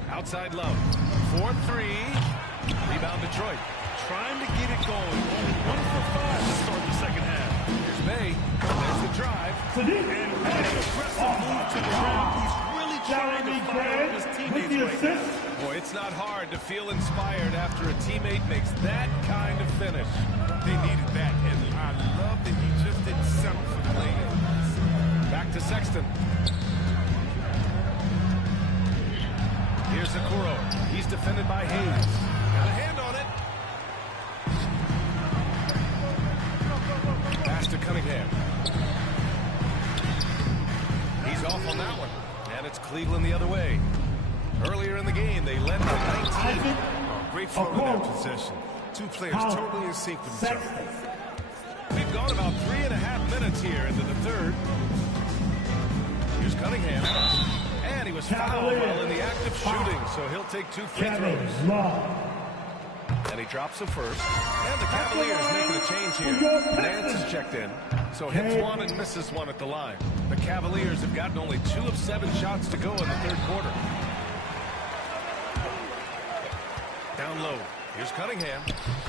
Outside Love. 4-3. Rebound Detroit. Trying to get it going. Only 1 for 5 to start the second half. Here's Bay. There's the drive. And what an aggressive move to the rim. He's really trying to fire up his teammates right now. Boy, it's not hard to feel inspired after a teammate makes that kind of finish. They needed that, and I love that he just didn't settle for the lay-in. Back to Sexton. Here's Okoro. He's defended by Hayes. Got a hand on it. Pass to Cunningham. He's off on that one. And it's Cleveland the other way. Earlier in the game, they led by 19. Great flow in that possession. Two players totally in sync with each other. We've gone about 3.5 minutes here into the third. Here's Cunningham. And he was fouled while in the act of shooting, so he'll take 2 free throws. And he drops the first. And the Cavaliers making a change here. Nance is checked in, so hits one and misses one at the line. The Cavaliers have gotten only 2 of 7 shots to go in the third quarter. Down low. Here's Cunningham.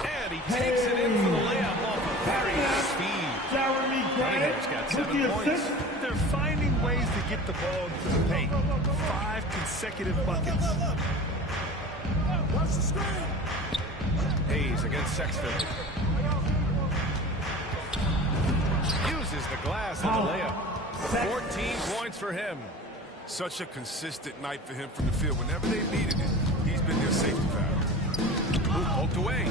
And he takes it in for the layup off a very nice feed. Cunningham's got 7 points. They're finding ways to get the ball to the paint. 5 consecutive buckets. Hayes against Sexton. Uses the glass on the layup. 14 points for him. Such a consistent night for him from the field. Whenever they needed it, he's been their safety valve. Poked away.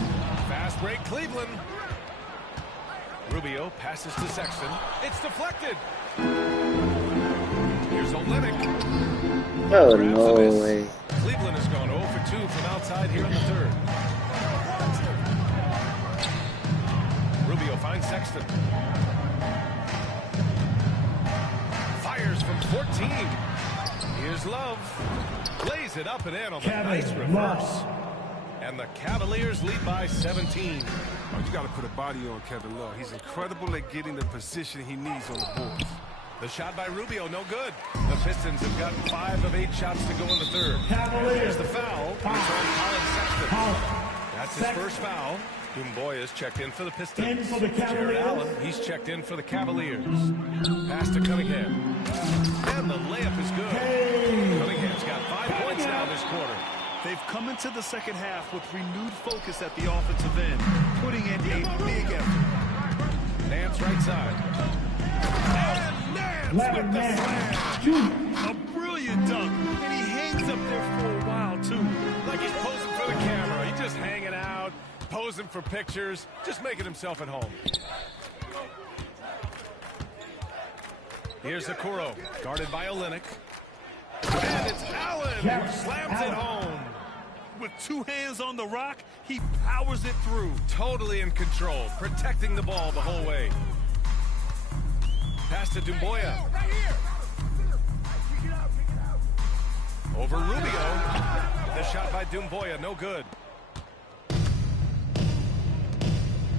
Fast break, Cleveland. Rubio passes to Sexton. It's deflected. Here's Olynyk. Oh, no way. Cleveland has gone 0 for 2 from outside here in the third. Rubio finds Sexton. Fires from 14. Here's Love. Lays it up and in on the nice reverse. And the Cavaliers lead by 17. Oh, you got to put a body on Kevin Love. He's incredible at getting the position he needs on the boards. The shot by Rubio, no good. The Pistons have gotten 5 of 8 shots to go in the third. Here's the foul. It's on Colin Sexton. That's his first foul. Dumboya's checked in for the Pistons. Jared Allen, he's checked in for the Cavaliers. Pass to Cunningham. And the layup is good. Cunningham's got 5 points now this quarter. They've come into the second half with renewed focus at the offensive end, putting in a big effort. Nance right side. And Nance with the slam. A brilliant dunk, and he hangs up there for a while, too. Like he's posing for the camera. He's just hanging out, posing for pictures, just making himself at home. Here's Okoro, guarded by Olynyk. And it's Allen who slams it home. With 2 hands on the rock, he powers it through. Totally in control, protecting the ball the whole way. Pass to Dumboya. Over Rubio. The shot by Dumboya, no good.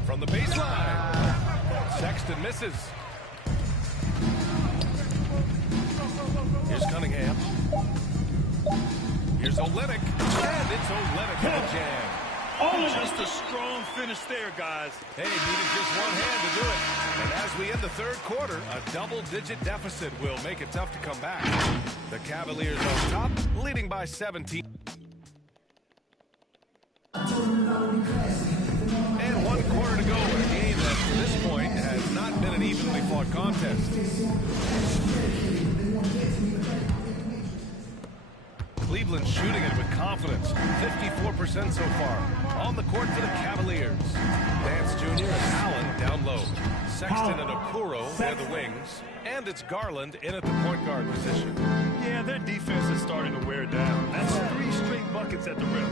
From the baseline. Sexton misses. Here's Cunningham. Here's Olynyk. And it's Olynyk for the jam. Just a strong finish there, guys. Hey, needed just one hand to do it. And as we end the third quarter, a double-digit deficit will make it tough to come back. The Cavaliers on top, leading by 17. And 1 quarter to go in a game that, to this point, has not been an evenly fought contest. Cleveland shooting it with confidence. 54% so far. On the court for the Cavaliers. Nance Jr. and Allen down low. Sexton and Okoro near the wings. And it's Garland in at the point guard position. Yeah, their defense is starting to wear down. That's 3 straight buckets at the rim.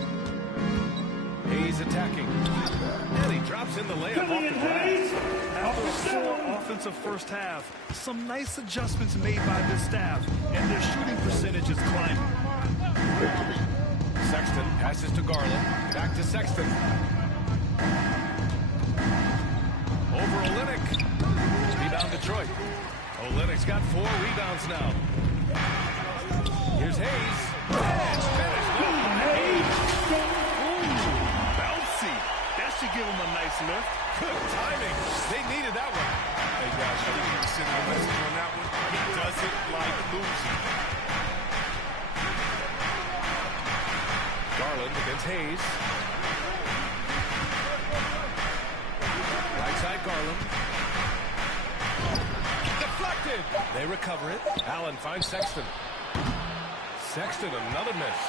Hayes attacking. And he drops in the layup off the glass. After a poor offensive first half, some nice adjustments made by this staff, and their shooting percentage is climbing. Sexton passes to Garland. Back to Sexton. Over Olynyk. Rebound Detroit. Olynyk's got 4 rebounds now. Here's Hayes. It's finished. Hayes. timing. They needed that one. Hey, guys, I think you can send a message on that one. He doesn't like losing. Garland against Hayes. Right side Garland. Deflected. They recover it. Allen finds Sexton. Sexton, another miss.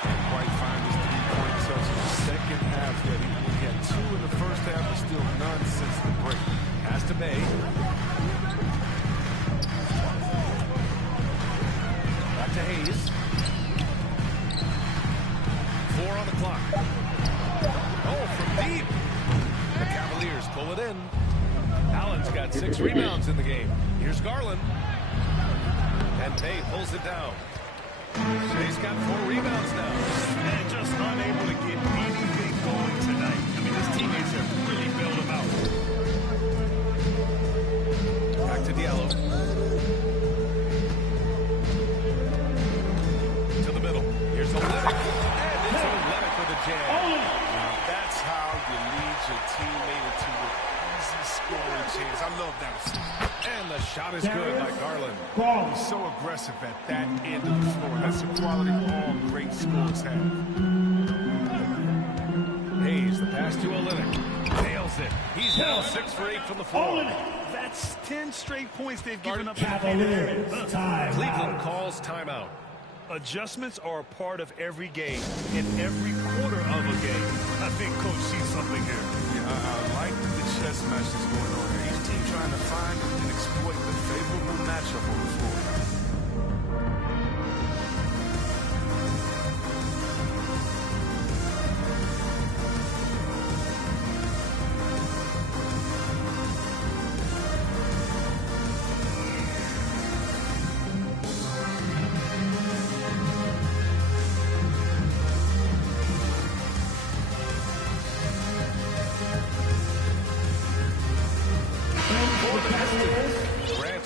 Can't quite find his three-point touch in the second half yet. He had 2 in the first half, but still none since the break. Pass to Bay. Back to Hayes. 4 on the clock. Oh, from deep. The Cavaliers pull it in. Allen's got 6 rebounds in the game. Here's Garland. And Bay pulls it down. Bay's got 4 rebounds now. And just unable to get anything going tonight. I mean, his teammates have really bailed him out. Back to Diallo. To the middle. Here's Olynyk. And it's Olynyk with a jam. Now, that's how you lead your teammate into an easy scoring chance. I love that. And the shot is good by Garland. He's so aggressive at that end of the floor. That's a quality all great scorers have. Hayes, the pass to Olynyk. Nails it. He's now 6 for 8 from the floor. That's 10 straight points they've given up. Cavaliers, Cleveland calls timeout. Adjustments are a part of every game, in every quarter of a game. I think Coach sees something here. Yeah, I like the chess match that's going on here. Each team trying to find and exploit the favorable matchup on the floor.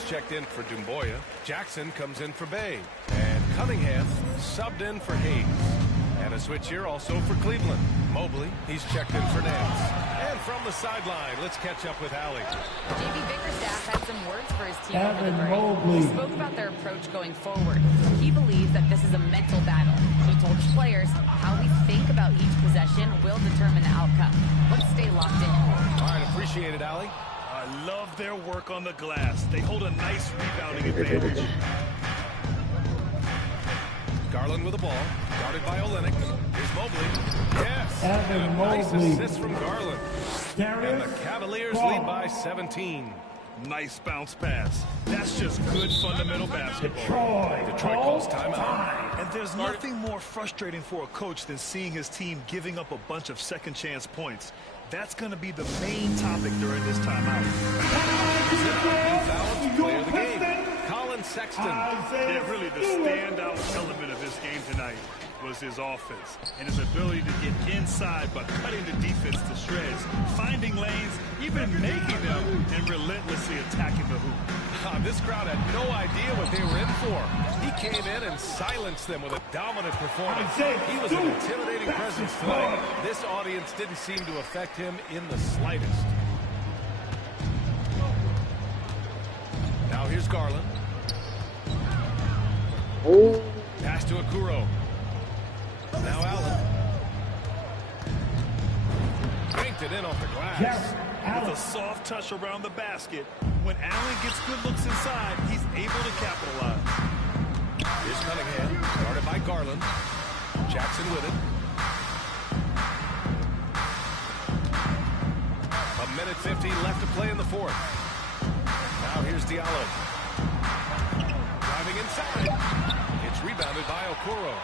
Checked in for Dumboya. Jackson comes in for Bay. And Cunningham subbed in for Hayes. And a switch here also for Cleveland. Mobley, he's checked in for Nance. And from the sideline, let's catch up with Allie. J.B. Bickerstaff had some words for his team over the break. He spoke about their approach going forward. He believes that this is a mental battle. He told his players how we think about each possession will determine the outcome. Let's stay locked in. All right, appreciate it, Allie. I love their work on the glass. They hold a nice rebounding advantage. Garland with the ball, guarded by Olynyk. Here's Mobley. Yes, Evan and a nice Mobley. assist from Garland. And the Cavaliers lead by 17. Nice bounce pass. That's just good fundamental basketball. Detroit calls timeout. And there's nothing more frustrating for a coach than seeing his team giving up a bunch of second chance points. That's going to be the main topic during this timeout. Player of the game, Colin Sexton. Yeah, really the standout element of this game tonight was his offense and his ability to get inside by cutting the defense to shreds, finding lanes, even making them, and relentlessly attacking the hoop. This crowd had no idea what they were in for. He came in and silenced them with a dominant performance. He was an intimidating presence tonight. This audience didn't seem to affect him in the slightest. Now here's Garland. Pass to Okoro. Now Allen. Banked it in off the glass. With a soft touch around the basket, when Allen gets good looks inside, he's able to capitalize. Here's Cunningham, guarded by Garland. Jackson with it. A minute 50 left to play in the fourth. Now here's Diallo. Driving inside. It's rebounded by Okoro.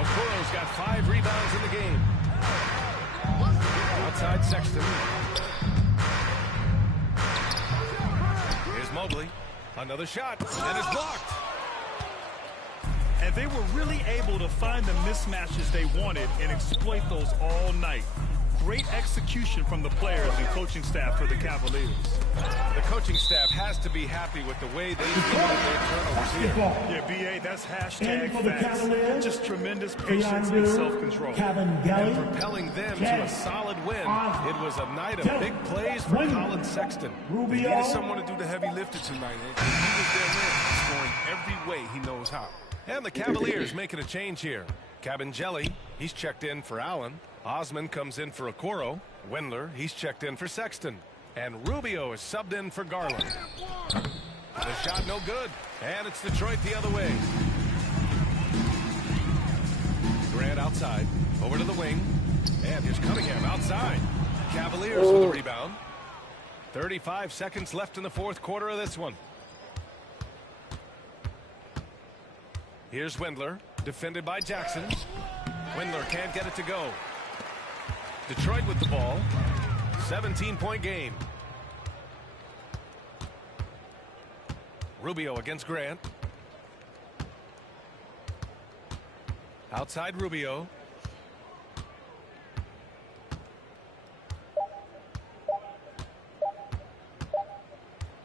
Okoro's got 5 rebounds in the game. Outside Sexton. Here's Mobley. Another shot, and it's blocked. And they were really able to find the mismatches they wanted and exploit those all night. great execution from the players and coaching staff for the Cavaliers. The coaching staff has to be happy with the way they limited their turnovers here. Yeah, BA, that's hashtag facts. Just tremendous patience and self-control. And propelling them to a solid win. It was a night of big plays for Colin Sexton. He needed someone to do the heavy lifting tonight. He was there scoring every way he knows how. And the Cavaliers making a change here. Cabangeli, he's checked in for Allen. Osman comes in for Okoro. Wendler, he's checked in for Sexton. And Rubio is subbed in for Garland. The shot no good. And it's Detroit the other way. Grant outside. Over to the wing. And here's Cunningham outside. Cavaliers with the rebound. 35 seconds left in the fourth quarter of this one. Here's Wendler, defended by Jackson. Wendler can't get it to go. Detroit with the ball. 17-point game. Rubio against Grant. Outside Rubio.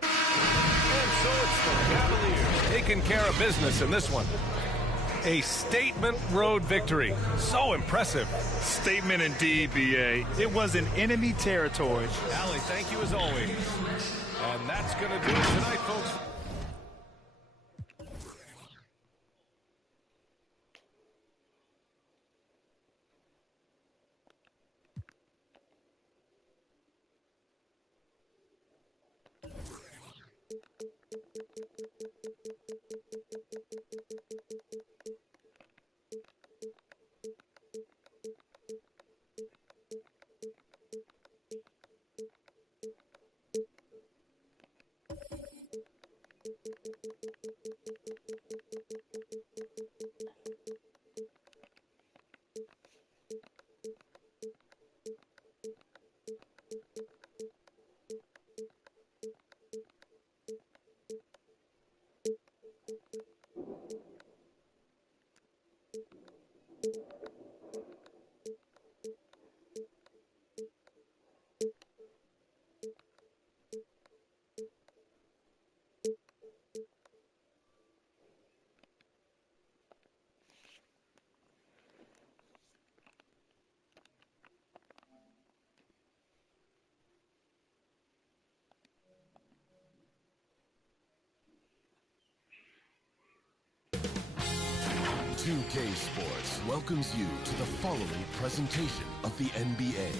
And so it's the Cavaliers taking care of business in this one. A statement road victory. So impressive. Statement indeed, BA. It was in enemy territory. Allie, thank you as always. And that's going to do it tonight, folks. OKC Sports welcomes you to the following presentation of the NBA.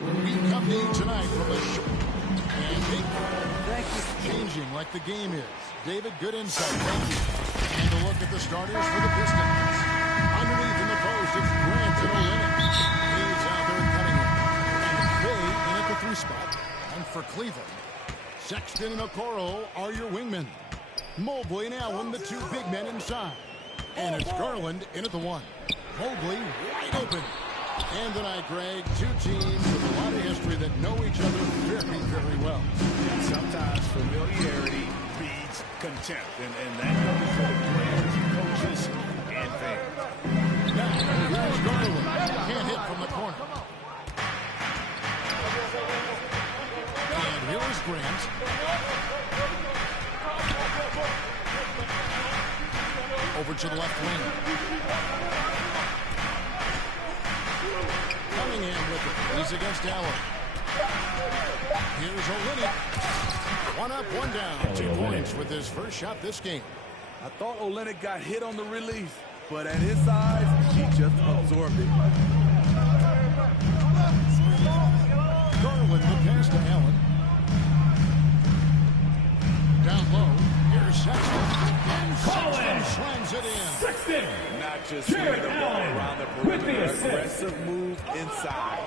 We come to you tonight from a short and big. Thank you. Changing like the game is. David, good insight. Thank you. And a look at the starters for the Pistons. Underneath in the post, it's Grant and Olynyk. He's out there cutting it. And Bay in at the 3 spot. And for Cleveland, Sexton and Okoro are your wingmen. Mobley and Allen, the 2 big men inside. And it's Garland in at the 1. Mobley wide open. And tonight, Greg, 2 teams with a lot of history that know each other very, very well. And sometimes familiarity breeds contempt. And that goes for the players, coaches, and fans. Now, here's Garland. Can't hit from the corner. And here is Grant. Over to the left wing. Cunningham with it. He's against Allen. Here's Olynyk. 1 up, 1 down. 2 points with his first shot this game. I thought Olynyk got hit on the release, but at his size, he just absorbed it. Garland the pass to Allen. Down low. Here's Sexton. And Sexton slams it in. Sexton. Not just moving the ball around the perimeter. Aggressive move inside.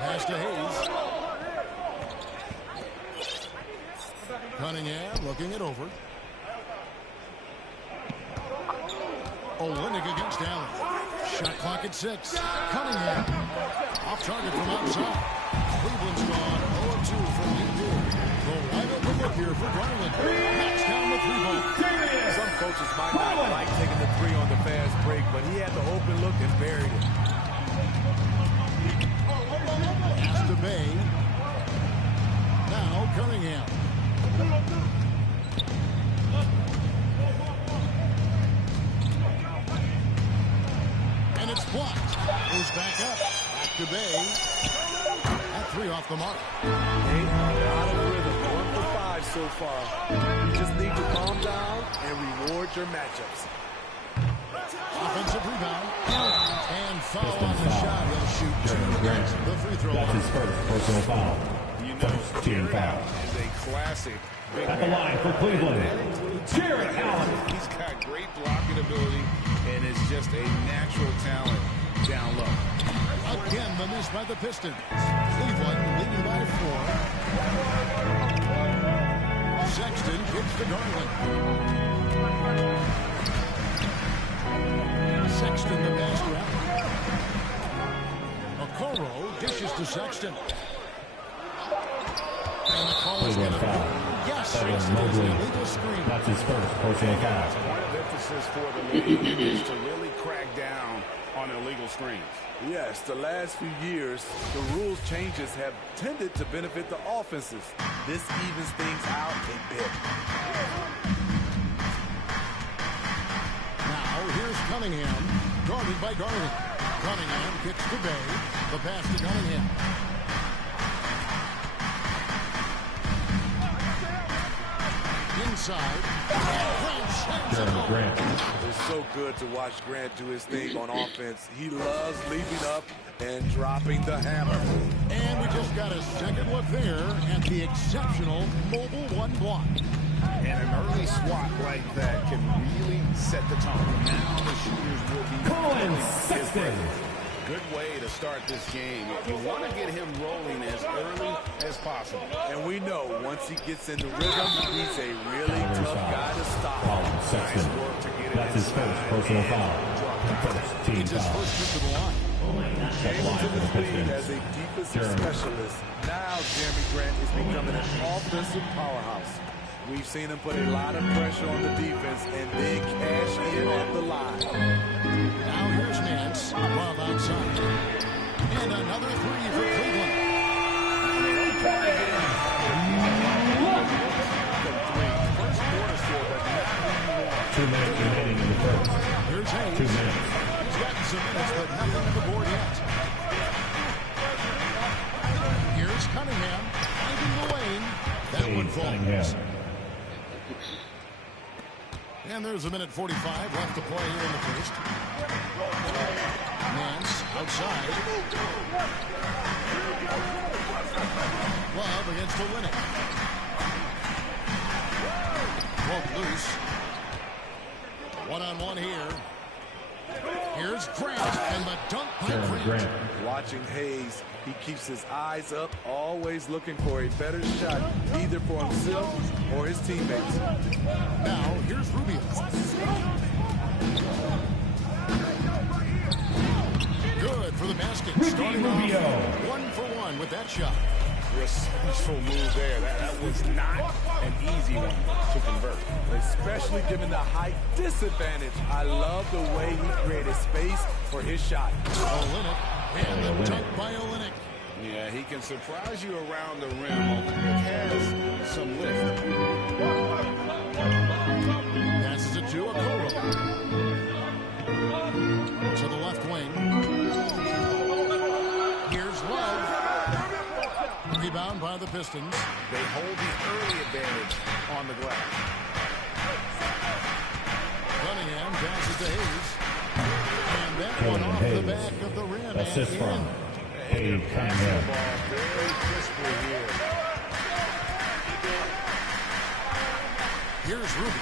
Pass to Hayes. Cunningham looking it over. Olynyk against Allen. Shot clock at 6. Cunningham. Off target from outside. Cleveland's gone 0-2 from deep. The wide open look here for Garland. Knocks down the 3-ball. coaches might not like taking the three on the fast break, but he had the open look and buried it. Pass to Bay. Now Cunningham. And it's blocked. Goes back up. Back to Bay. That three off the mark. They are out of rhythm. 1 for 5 so far. You just need to calm down and reward your matchups. Offensive rebound. And foul on the shot. He'll shoot two against the free throw line. That's his first personal foul. You know, team foul. is a classic. At the line for Cleveland. Jared Allen. He's got great blocking ability and is just a natural talent down low. Again, the miss by the Pistons. Cleveland leading by 4. Sexton kicks to Garland. Sexton the pass around. Okoro dishes to Sexton. And the call is going to be. Yes, Sexton is an illegal screen. That's his first personal foul. Point of emphasis for the league is to really crack down on illegal screens. Yes, the last few years, the rules changes have tended to benefit the offenses. This evens things out a bit. Now, here's Cunningham, guarded by Garland. Cunningham kicks to Bay. The pass to Cunningham. Inside. Grant. It's so good to watch Grant do his thing on offense. He loves leaping up and dropping the hammer. And we just got a second look there at the exceptional mobile one block. And an early swat like that can really set the tone. Now the shooters will be Colin Sexton. Good way to start this game. You want to get him rolling as early as possible. And we know once he gets into rhythm, he's a really tough guy to stop. Colin Sexton. That's his first personal foul. First team It's his foul. first trip to the line. Came into the league as a defensive specialist. Now Jeremy Grant is becoming an offensive powerhouse. We've seen him put a lot of pressure on the defense and then cash in at the line. Now here's Nance, love outside. And another three for Cleveland. First quarter score, but not when you want. 2 minutes remaining in the first. Here's Hayes. 2 minutes. He's gotten some minutes, but nothing on the board yet. Here's Cunningham, finding the lane. That one falls. And there's a minute 45 left to play here in the first. Nance outside. Love against Olynyk. Broke loose. One-on-one here. Here's Grant, and the dunk by Grant. Watching Hayes, he keeps his eyes up, always looking for a better shot, either for himself or his teammates. Now, here's Rubio. Good for the basket. Starting Rubio. off 1 for 1 with that shot. Resourceful move there. That was not an easy one to convert. Especially given the height disadvantage. I love the way he created space for his shot. Olynyk, and the dunk by Olynyk. Yeah, he can surprise you around the rim. It has some lift. Passes it to Okoro. To the left wing. Here's Love. Rebound by the Pistons. They hold the early advantage on the glass. Cunningham passes to Hayes. And that one off Hayes. the back of the rim. Assist and from in. Hayes Cunningham. Very crisply here. Here's Ruby.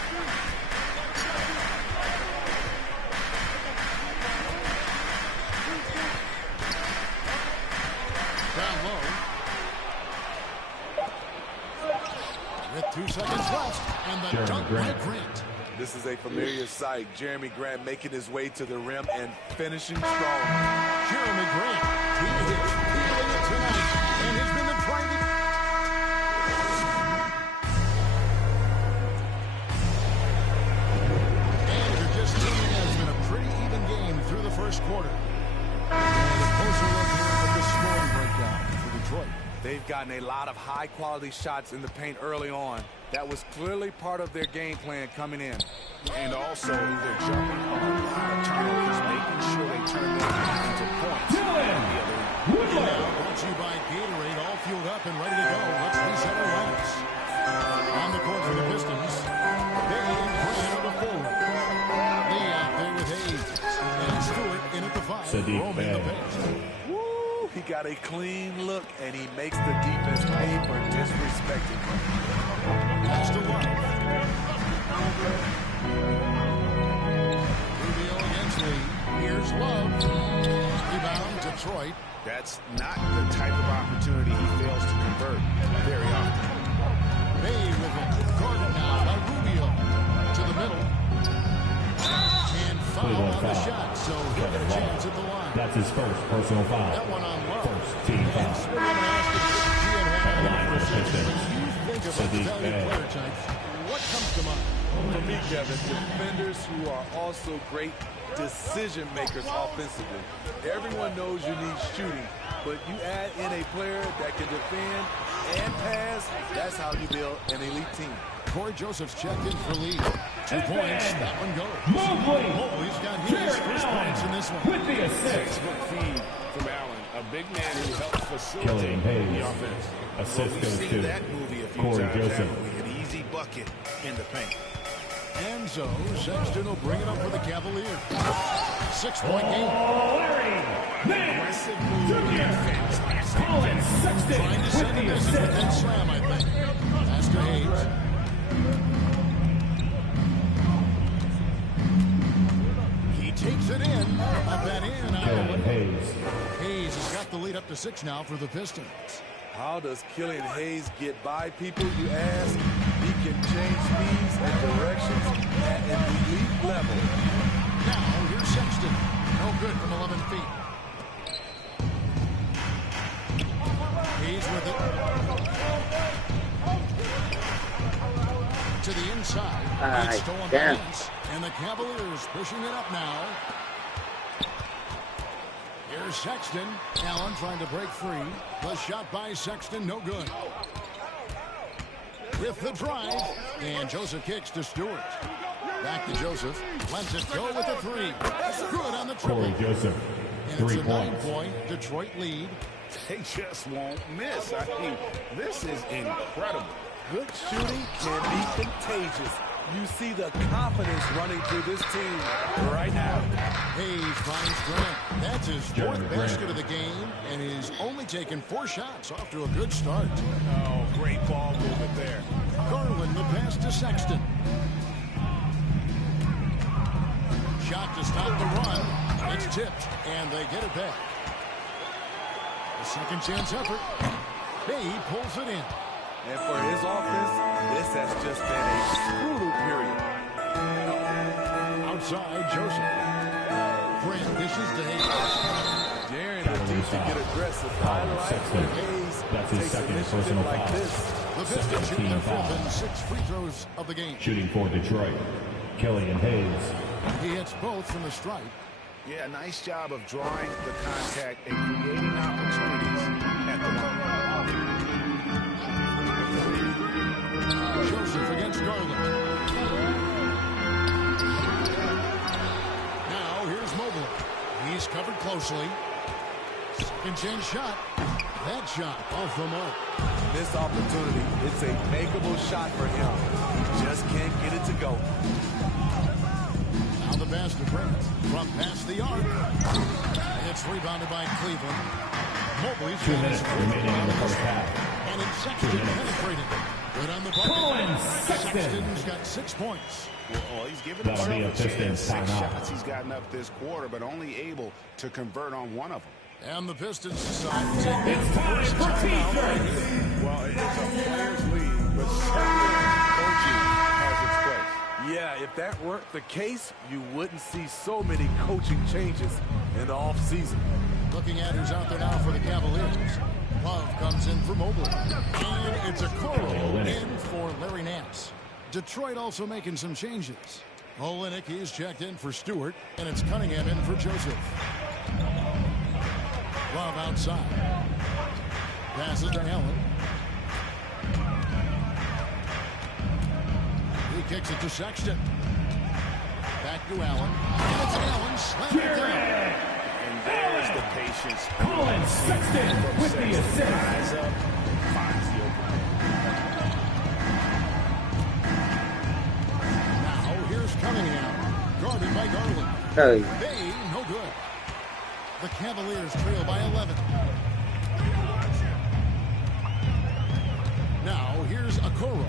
Down low. With 2 seconds left. And the dunk by Grant. This is a familiar sight. Jeremy Grant making his way to the rim and finishing strong. Jeremy Grant, he is feeling it tonight, and has been the driving. They've gotten a lot of high-quality shots in the paint early on. That was clearly part of their game plan coming in. And also, they're jumping on a lot of turnovers, making sure they turn them into points. Brought to you by Gatorade, all fueled up and ready to go. Let's reset our lineups. On the court for the Pistons, Bay and Grant are the forward. Lee out there with Hayes. And Stewart in at the 5. Roaming the bench. Woo! He got a clean look, and he makes the defense pay for disrespecting him. Pass to Love. Rubio against Lee. Here's Love. Rebound, Detroit. That's not the type of opportunity he fails to convert very often. Bay with it. Guarded now by Rubio. To the middle. And foul on the shot, so he'll get a chance at the line. That's his first personal foul. That one on Love. First team foul. What comes to mind? For me, Kevin, defenders who are also great decision makers offensively. Everyone knows you need shooting, but you add in a player that can defend and pass, that's how you build an elite team. Corey Joseph's checked in for lead. 2 points, that one goes. Mobley's got his first points in this one. With the assist. Good feed from Allen, a big man who helps facilitate the offense. Assist goes We've to seen that movie a few Corey times, Joseph. an easy bucket in the paint. And so Sexton will bring it up for the Cavaliers. 6-point game. Aggressive move defense. Colin Sexton Trying to send a message with that slam, I think. Pass to Hayes. He takes it in. Up and in. Hayes has got the lead up to 6 now for the Pistons. How does Killian Hayes get by people, you ask? He can change speeds and directions at an elite level. Now, here's Sexton. No good from 11 feet. Hayes with it. To the inside. It's stolen by Lance. And the Cavaliers pushing it up now. Here's Sexton. Allen trying to break free. The shot by Sexton, no good. With the drive. And Joseph kicks to Stewart. Back to Joseph. Lets it go with a 3. Good on the triple. Corey Joseph, And 3 it's a points. 9-point Detroit lead. They just won't miss. I mean, this is incredible. Good shooting can be contagious. You see the confidence running through this team right now. Hayes finds Grant. That's his 4th basket of the game, and he's only taken 4 shots. Off to a good start. Oh, great ball movement there. Garland, the pass to Sexton. Shot to stop the run. It's tipped, and they get it back. A second chance effort. Bay pulls it in. And for his offense, this has just been a brutal period. Outside, Joseph. Grant dishes to Hayes. Daring the team to get aggressive. Highlight when Hayes takes initiative like this. The Pistons shooting their 5th and 6 free throws of the game. Shooting for Detroit, Killian Hayes. He hits both from the stripe. Yeah, nice job of drawing the contact and creating opportunities at the line. Joseph against Garland. Now here's Mobley. He's covered closely. Second chance shot. That shot off the mark. This opportunity, it's a makeable shot for him. He just can't get it to go. Now the pass to Grant. From past the arc. It's rebounded by Cleveland. Mobley's 2 minutes remaining in the first half. And it's Sexton penetrated. Good on the bucket. Sexton's got 6 points. Well, he's given That'll be a himself a chance. Pistons 6 timeout. shots he's gotten up this quarter, but only able to convert on one of them. And the Pistons decide to take It's time for timeout right defense. here. Well, it's a player's league, but certainly coaching has its place. Yeah, if that weren't the case, you wouldn't see so many coaching changes in the offseason. Looking at who's out there now for the Cavaliers. Love comes in for Mobley. And it's a Coro in for Larry Nance. Detroit also making some changes. Olynyk is checked in for Stewart, and it's Cunningham in for Joseph. Love outside. Passes to Allen. He kicks it to Sexton. Back to Allen. And it's Allen slamming down. And there's the patience. Colin Sexton with the assist. Eyes up, finds the opening. Now here's Cunningham. Guarded by Garland. Hey. Bay, no good. The Cavaliers trail by 11. Now here's Okoro.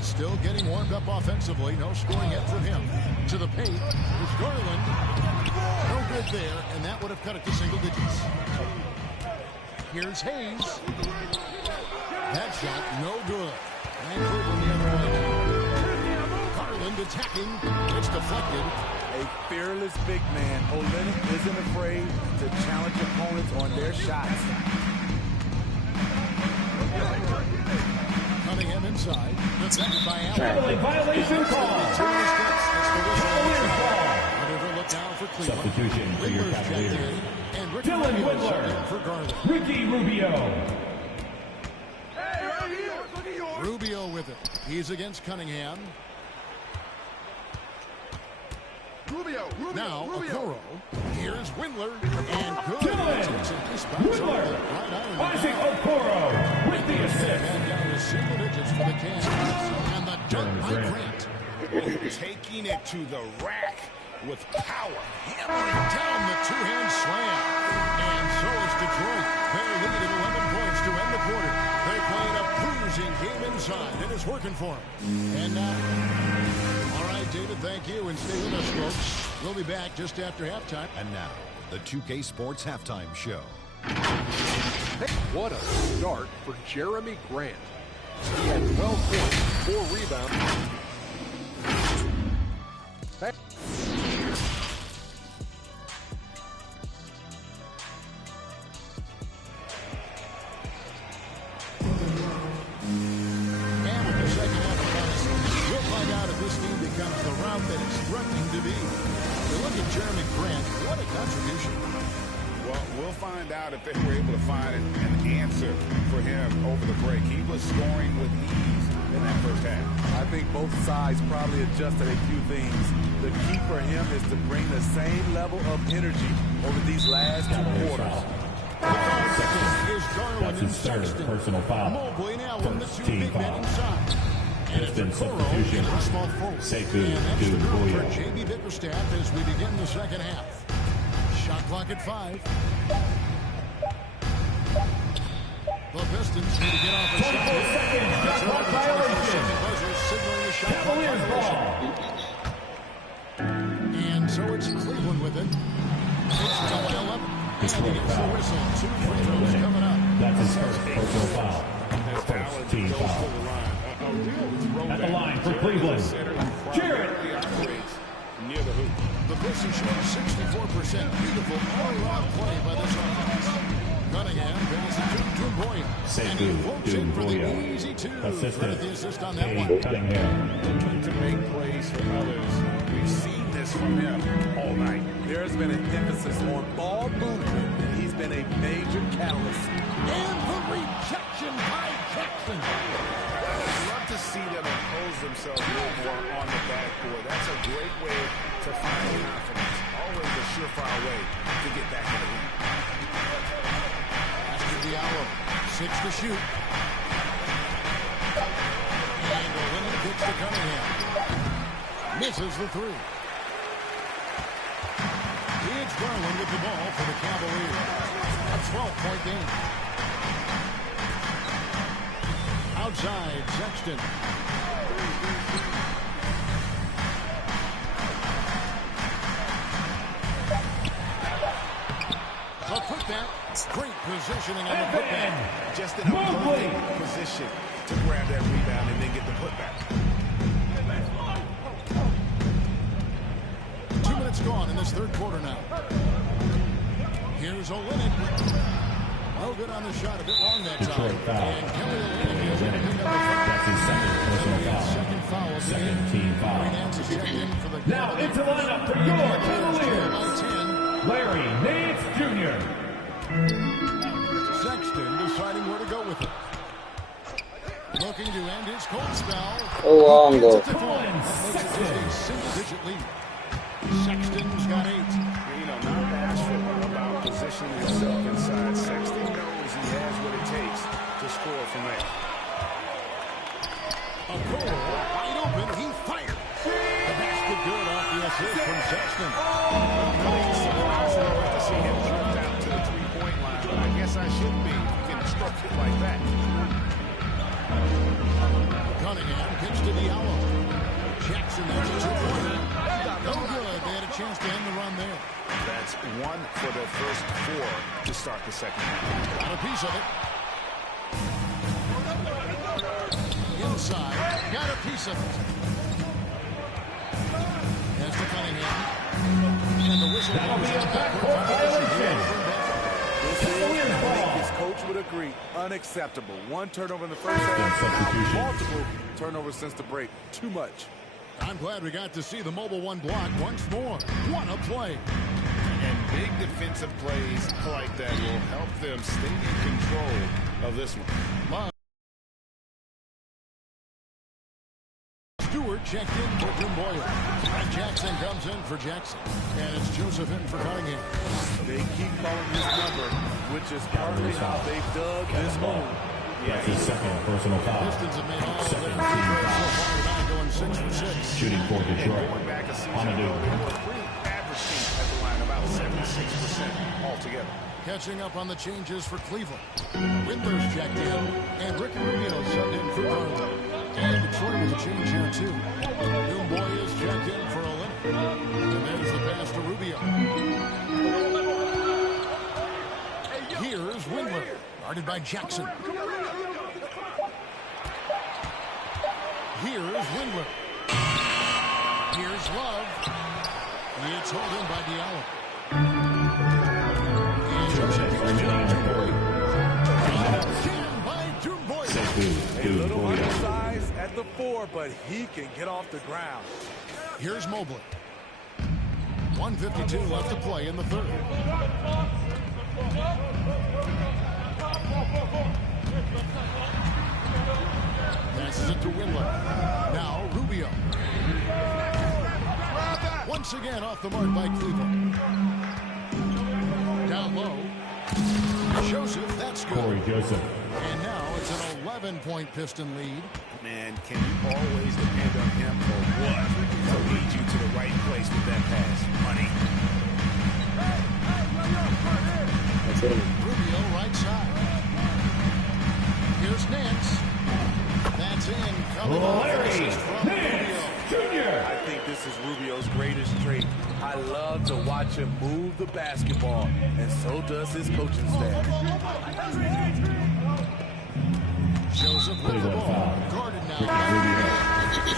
Still getting warmed up offensively. No scoring yet from him. To the paint. Here's Garland. No good there, and that would have cut it to single digits. Here's Hayes. That shot, no good. And Cleveland the other way. Garland attacking. It's deflected. A fearless big man. Olynyk isn't afraid to challenge opponents on their shots. Cunningham inside. Defended by Allen. Traveling violation call. Substitution for your Cavaliers. Dylan Whittler for Garland. Ricky Rubio. Rubio with it. He's against Cunningham. Now Okoro. Here's Whittler. And good. Whittler. Isaac Okoro with the assist. And down to single digits for the Cavs. And the dunk by Grant. Taking it to the rack with power. Hammering down the two-hand slam. And so is Detroit. They're leading 11 points to end the quarter. They're playing a bruising game inside, and it's working for them. And now, all right, David, thank you, and stay with us, folks. We'll be back just after halftime. And now, the 2K Sports Halftime Show. What a start for Jeremy Grant. He had 12 points, 4 rebounds. Back. Becomes the route that it's threatening to be. You look at Jeremy Grant, what a contribution. Well, we'll find out if they were able to find an answer for him over the break. He was scoring with ease in that first half. I think both sides probably adjusted a few things. The key for him is to bring the same level of energy over these last 2 quarters. That's his third personal foul. Mobley now on the 2 team big men foul. inside. There's been substitution. Sekou for J.B. Bickerstaff as we begin the second half. Shot clock at 5. The Pistons need to get off a 24 seconds. Shot clock violation. Signaling a shot clock Cavaliers violation. And so it's Cleveland with it. It's down by 11. And he gets the whistle. 2 free throws coming up. That's his first personal foul. First team foul. At the line for Cleveland. Jarrett. Near the hoop. The Pistons shooting 64%. Beautiful all-around play by this offense. Cunningham passes to Boyer. And he floats in for the easy 2. Credit the assist on that one. Cunningham. Looking to make plays for others. We've seen this from him all night. There's been an emphasis on ball movement, and he's been a major catalyst. And the rejection by Jackson. To see them impose themselves a little more on the backboard. That's a great way to find confidence. Always a surefire way to get back in the lead. After the hour, 6 to shoot. And Olynyk gets to Cunningham. Misses the 3. It's Garland with the ball for the Cavaliers. A 12-point game. Outside, Sexton. The putback. Great positioning on the putback. Just in a perfect position to grab that rebound and then get the putback. 2 minutes gone in this third quarter now. Here's Olynyk. No good on the shot, a bit long that time. And Kelly Olynyk is going to pick up the foul. That's his second Second foul. personal foul. Second team foul. Now into lineup for your Cavaliers. Larry Nance Jr. Sexton deciding where to go with it. Looking to end his cold spell. Long goal. That makes it just a single-digit lead. Sexton's got 8. You know, not bashful about positioning himself inside. Sexton knows he has what it takes to score from there. A goal wide open. He fired. The basket good off the assist from Sexton. It's surprising to see him drift out to the three-point line, but I guess I shouldn't be. You can instruct it like that. Cunningham gets to Diallo. Jackson, that's a 2-pointer. No good. They had a chance to end the run there. That's 1 for their first 4 to start the second half. Got a piece of it. Inside. Got a piece of it. As to Cunningham. And the whistle goes out backward violation. I think his coach would agree. Unacceptable. 1 turnover in the first half. Multiple turnovers since the break. Too much. I'm glad we got to see the mobile 1 block once more. What a play. And big defensive plays like that will help them stay in control of this one. Stewart checked in for Jim Boyle. And Jackson comes in for Jackson. And it's Joseph in for Cunningham. They keep calling his number, which is partly how they've dug this hole. That's his second personal foul. Pistons have made all of their free throws so far tonight, going 6 for 6. Shooting for Detroit. Going back a season Amadou. ago, they were a pretty average team at the line, about 76% altogether. Catching up on the changes for Cleveland. Windler's checked in, and Ricky Rubio subbed in for Garland. And Detroit with a change here, too. Boy is checked in for Olympic. And there's the pass to Rubio. Here's Windler, guarded by Jackson. Here's Windler. Here's Love. It's held in by Diallo. A little undersized at the 4, but he can get off the ground. Here's Mobley. 1:52 left to play in the third. Passes it to Windler. Now Rubio. Once again off the mark by Cleveland. Down low. Joseph, that's good. Corey Joseph. And now it's an 11-point Piston lead. Man, can you always depend on him for what? To lead you to the right place with that pass. Money. Rubio right side. Here's Nance. That's in. Coming off an assist from Rubio. I think this is Rubio's greatest trait. I love to watch him move the basketball, and so does his coaching staff. Joseph with the ball. Guarded now.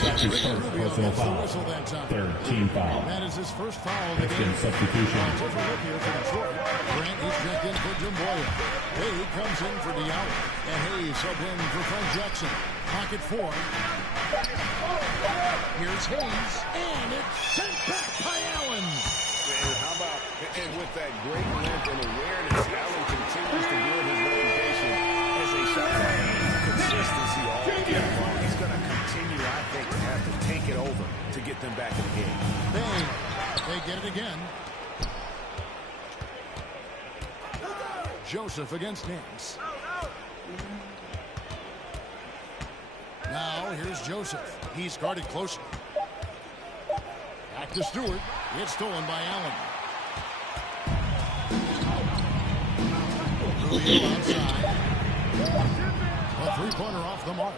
That's his first personal foul. Third team foul. That is his first foul of the game. Substitution. Different look here for Detroit. Grant is checked in for Jim Boyle. Hay comes in for Diallo. And Hayes subbed in for Frank Jackson. Pocket 4. Here's Hayes. And it's sent back by Allen. And how about, and with that great length and awareness, Allen continues to build his reputation as a shot consistency all game long. He's going to continue, I think, to have to take it over to get them back in the game. Bang. They get it again. Joseph against Nance. Now here's Joseph. He's guarded closely. Back to Stewart. It's stolen by Allen. Rubio outside. A three-pointer off the mark.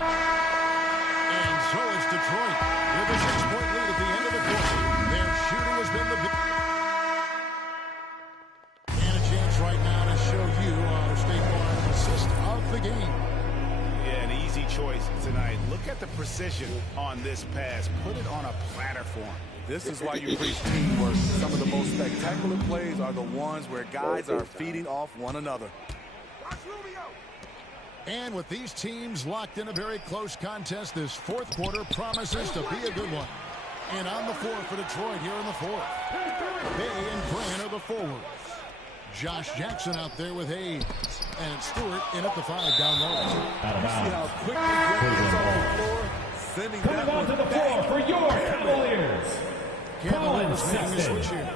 And so is Detroit with a 6-point lead at the end of the quarter. Their shooting has been the big. And a chance right now to show you our State Farm assist of the game. Yeah, an easy choice tonight. Look at the precision on this pass. Put it on a platter for him. This is why you preach teamwork. Some of the most spectacular plays are the ones where guys are feeding off one another. And with these teams locked in a very close contest, this fourth quarter promises to be a good one. And on the floor for Detroit here in the fourth. Bay and Grant are the forwards. Josh Jackson out there with Hayes. And Stewart in at the 5 down low. Out of bounds. See how quickly Grant gets off the floor, sending that Coming onto one the floor back. for your Cavaliers. Cavaliers making a switch here.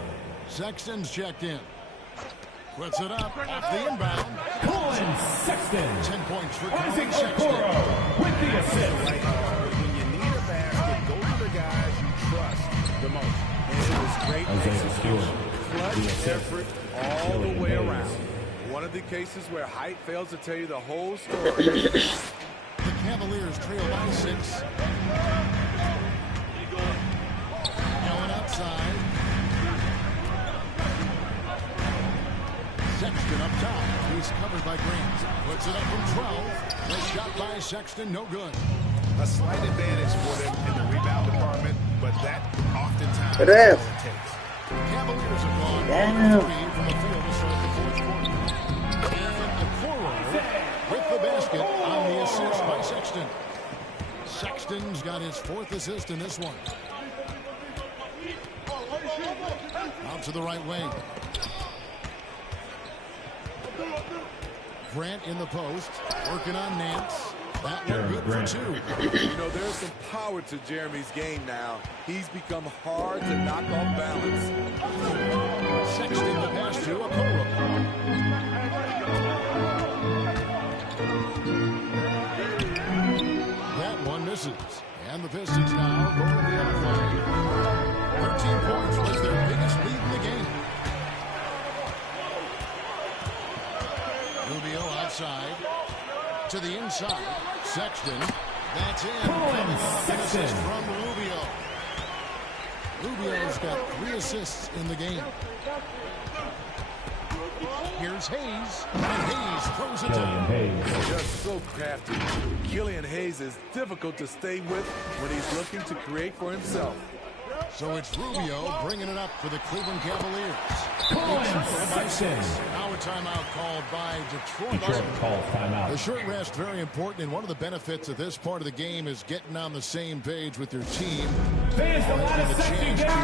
Sexton's checked in. Puts it up off the inbound. Colin Sexton. 10 points for Isaac Colin Sexton. Okoro with the assist. When you need a basket, go to the guys you trust the most. And it was great execution. Clutch effort all the way around. One of the cases where height fails to tell you the whole story. The Cavaliers trail by 6. Allen outside. Sexton up top. He's covered by Grant. Puts it up from 12. The shot by Sexton, no good. A slight advantage for them in the rebound department, but that oftentimes is all it takes. Cavaliers have gone 3 from the field to start the 4th quarter. And Okoro with the basket on the assist by Sexton. Sexton's got his 4th assist in this one. Out to the right wing. Grant in the post, working on Nance. That one good for 2. You know, there's some power to Jeremy's game now. He's become hard to knock off balance. Sexton the pass to Okoro. That one misses. And the Pistons now going to the other line. 13 points was their biggest lead in the game. Rubio outside. To the inside. Sexton. That's in. An assist from Rubio. Rubio's got 3 assists in the game. Here's Hayes. And Hayes throws it down. Just so crafty. Killian Hayes is difficult to stay with when he's looking to create for himself. So it's Rubio bringing it up for the Cleveland Cavaliers. Now a timeout called by Detroit. Detroit calls timeout. The short rest, very important, and one of the benefits of this part of the game is getting on the same page with your team. Fans, the line of Sexton getting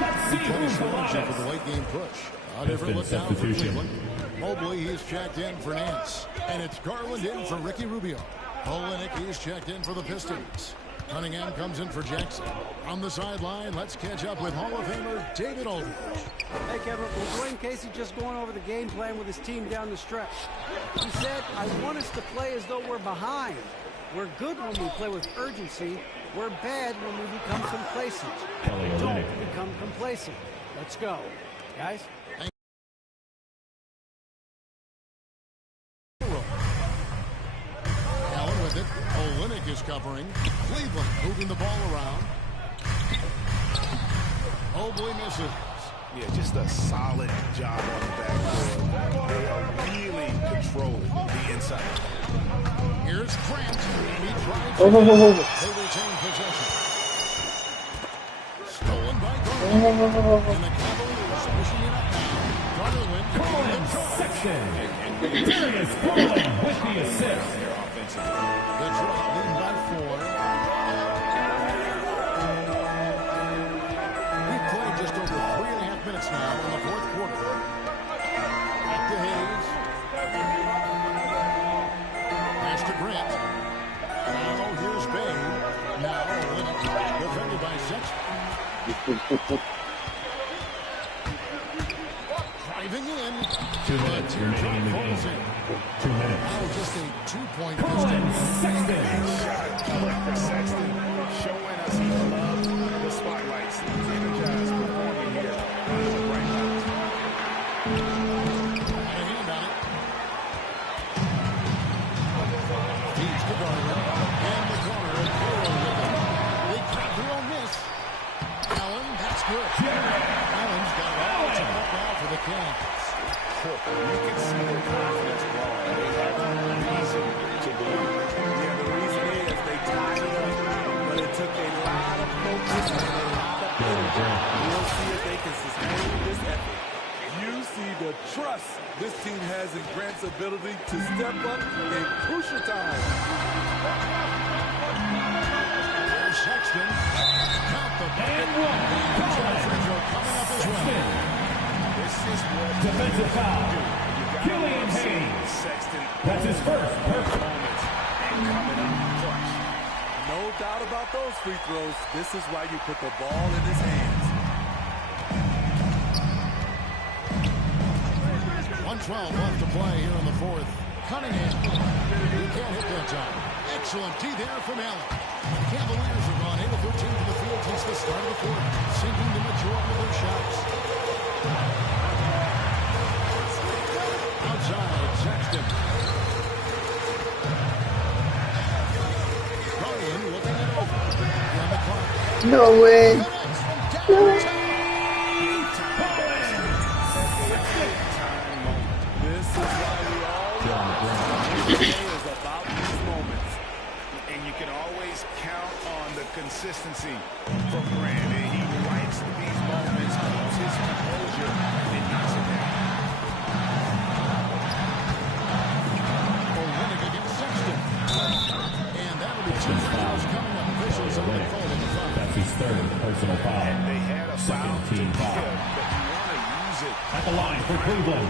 Let's see who's the loudest for the late game push. A different look down for Cleveland. Mobley, he's checked in for Nance. And it's Garland in for Ricky Rubio. Olenek, he's checked in for the Pistons. Cunningham comes in for Jackson. On the sideline, let's catch up with Hall of Famer David Aldridge. Hey, Kevin, well, Dwayne Casey just going over the game plan with his team down the stretch. He said, I want us to play as though we're behind. We're good when we play with urgency. We're bad when we become complacent. Don't become complacent. Let's go. Guys? Allen with it. Olenek is covering. Cleveland moving the ball around. Mobley misses. Yeah, just a solid job on the backboard. They are really controlling the inside. Here's Grant. He drives. They retain possession. Stolen by Garland. And the Cavaliers pushing it up now. Garland. Colin Sexton. Darius Garland with the assist. Detroit leading by 4. We've played just over 3.5 minutes now in the 4th quarter. Back to Hayes. Pass to Grant. Now here's Bay. Now Linux. Defended by Sexton. Driving in. 2 minutes remaining in the game. 2 minutes. Oh, just a 2-point Colin Sexton. Sexton showing us he loves the spotlights. He's energized performing here. Right now. Got a hand on it. Feeds to Garland. And the corner. And Coro with it. They got their own miss. Allen, that's good. Allen's got it all to help out for the Cavs. You can see their confidence growing. They have reason to believe. Yeah, the reason is they tied it up, but it took a lot of focus and a lot of energy. We'll see if they can sustain this effort. You see the trust this team has in Grant's ability to step up in crucial times. There's Sexton. Count the And one. Coming up as well. This is Defensive foul. Killian Hayes. That's his first personal. Moments and coming up clutch. No doubt about those free throws. This is why you put the ball in his hands. 1:12 left to play here in the fourth. Cunningham. He can't hit that time. Excellent D there from Allen. The Cavaliers have gone 8 of 13 from the field since the start of the fourth, sinking the majority of their shots. Outside, Sexton. Ryan looking it over. On the clock. No way. This is why we all is about these moments. And you can always count on the consistency from Grant. And he writes these moments, keeps his composure, and knocks it down. Winning against Sexton. And that'll be 2 fouls coming up. Officials have been called in the foul. That's his third personal foul. And they had a Second foul team to foul. give, but you want to use it. At the line for Cleveland.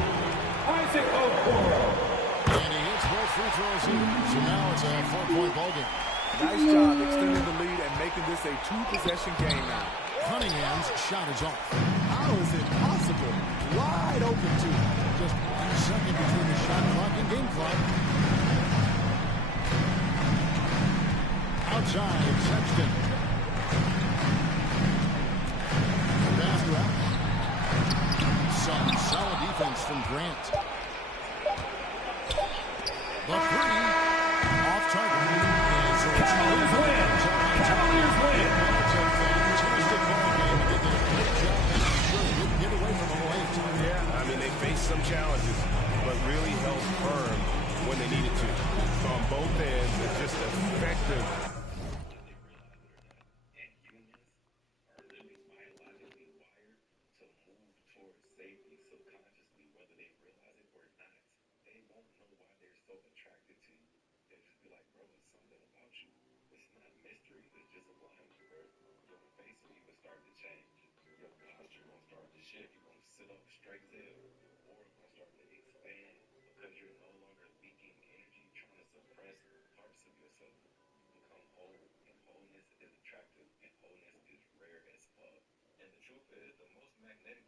Isaac Okoro. And he hits both free throws here. So now it's a 4-point ballgame. Nice job extending the lead and making this a 2-possession game now. Cunningham's shot is off. How is it possible? Wide open, too. Just 1 second between the shot clock and game clock. Outside, Sexton. Pass to Allen. Some solid defense from Grant. The three off target. Cavaliers win. Cavaliers win. It's a fantastic ball game. They did a great job making sure they didn't get away from them late. Yeah, I mean, they faced some challenges, but really held firm when they needed to. On both ends, it's just effective. And the truth is, the most magnetic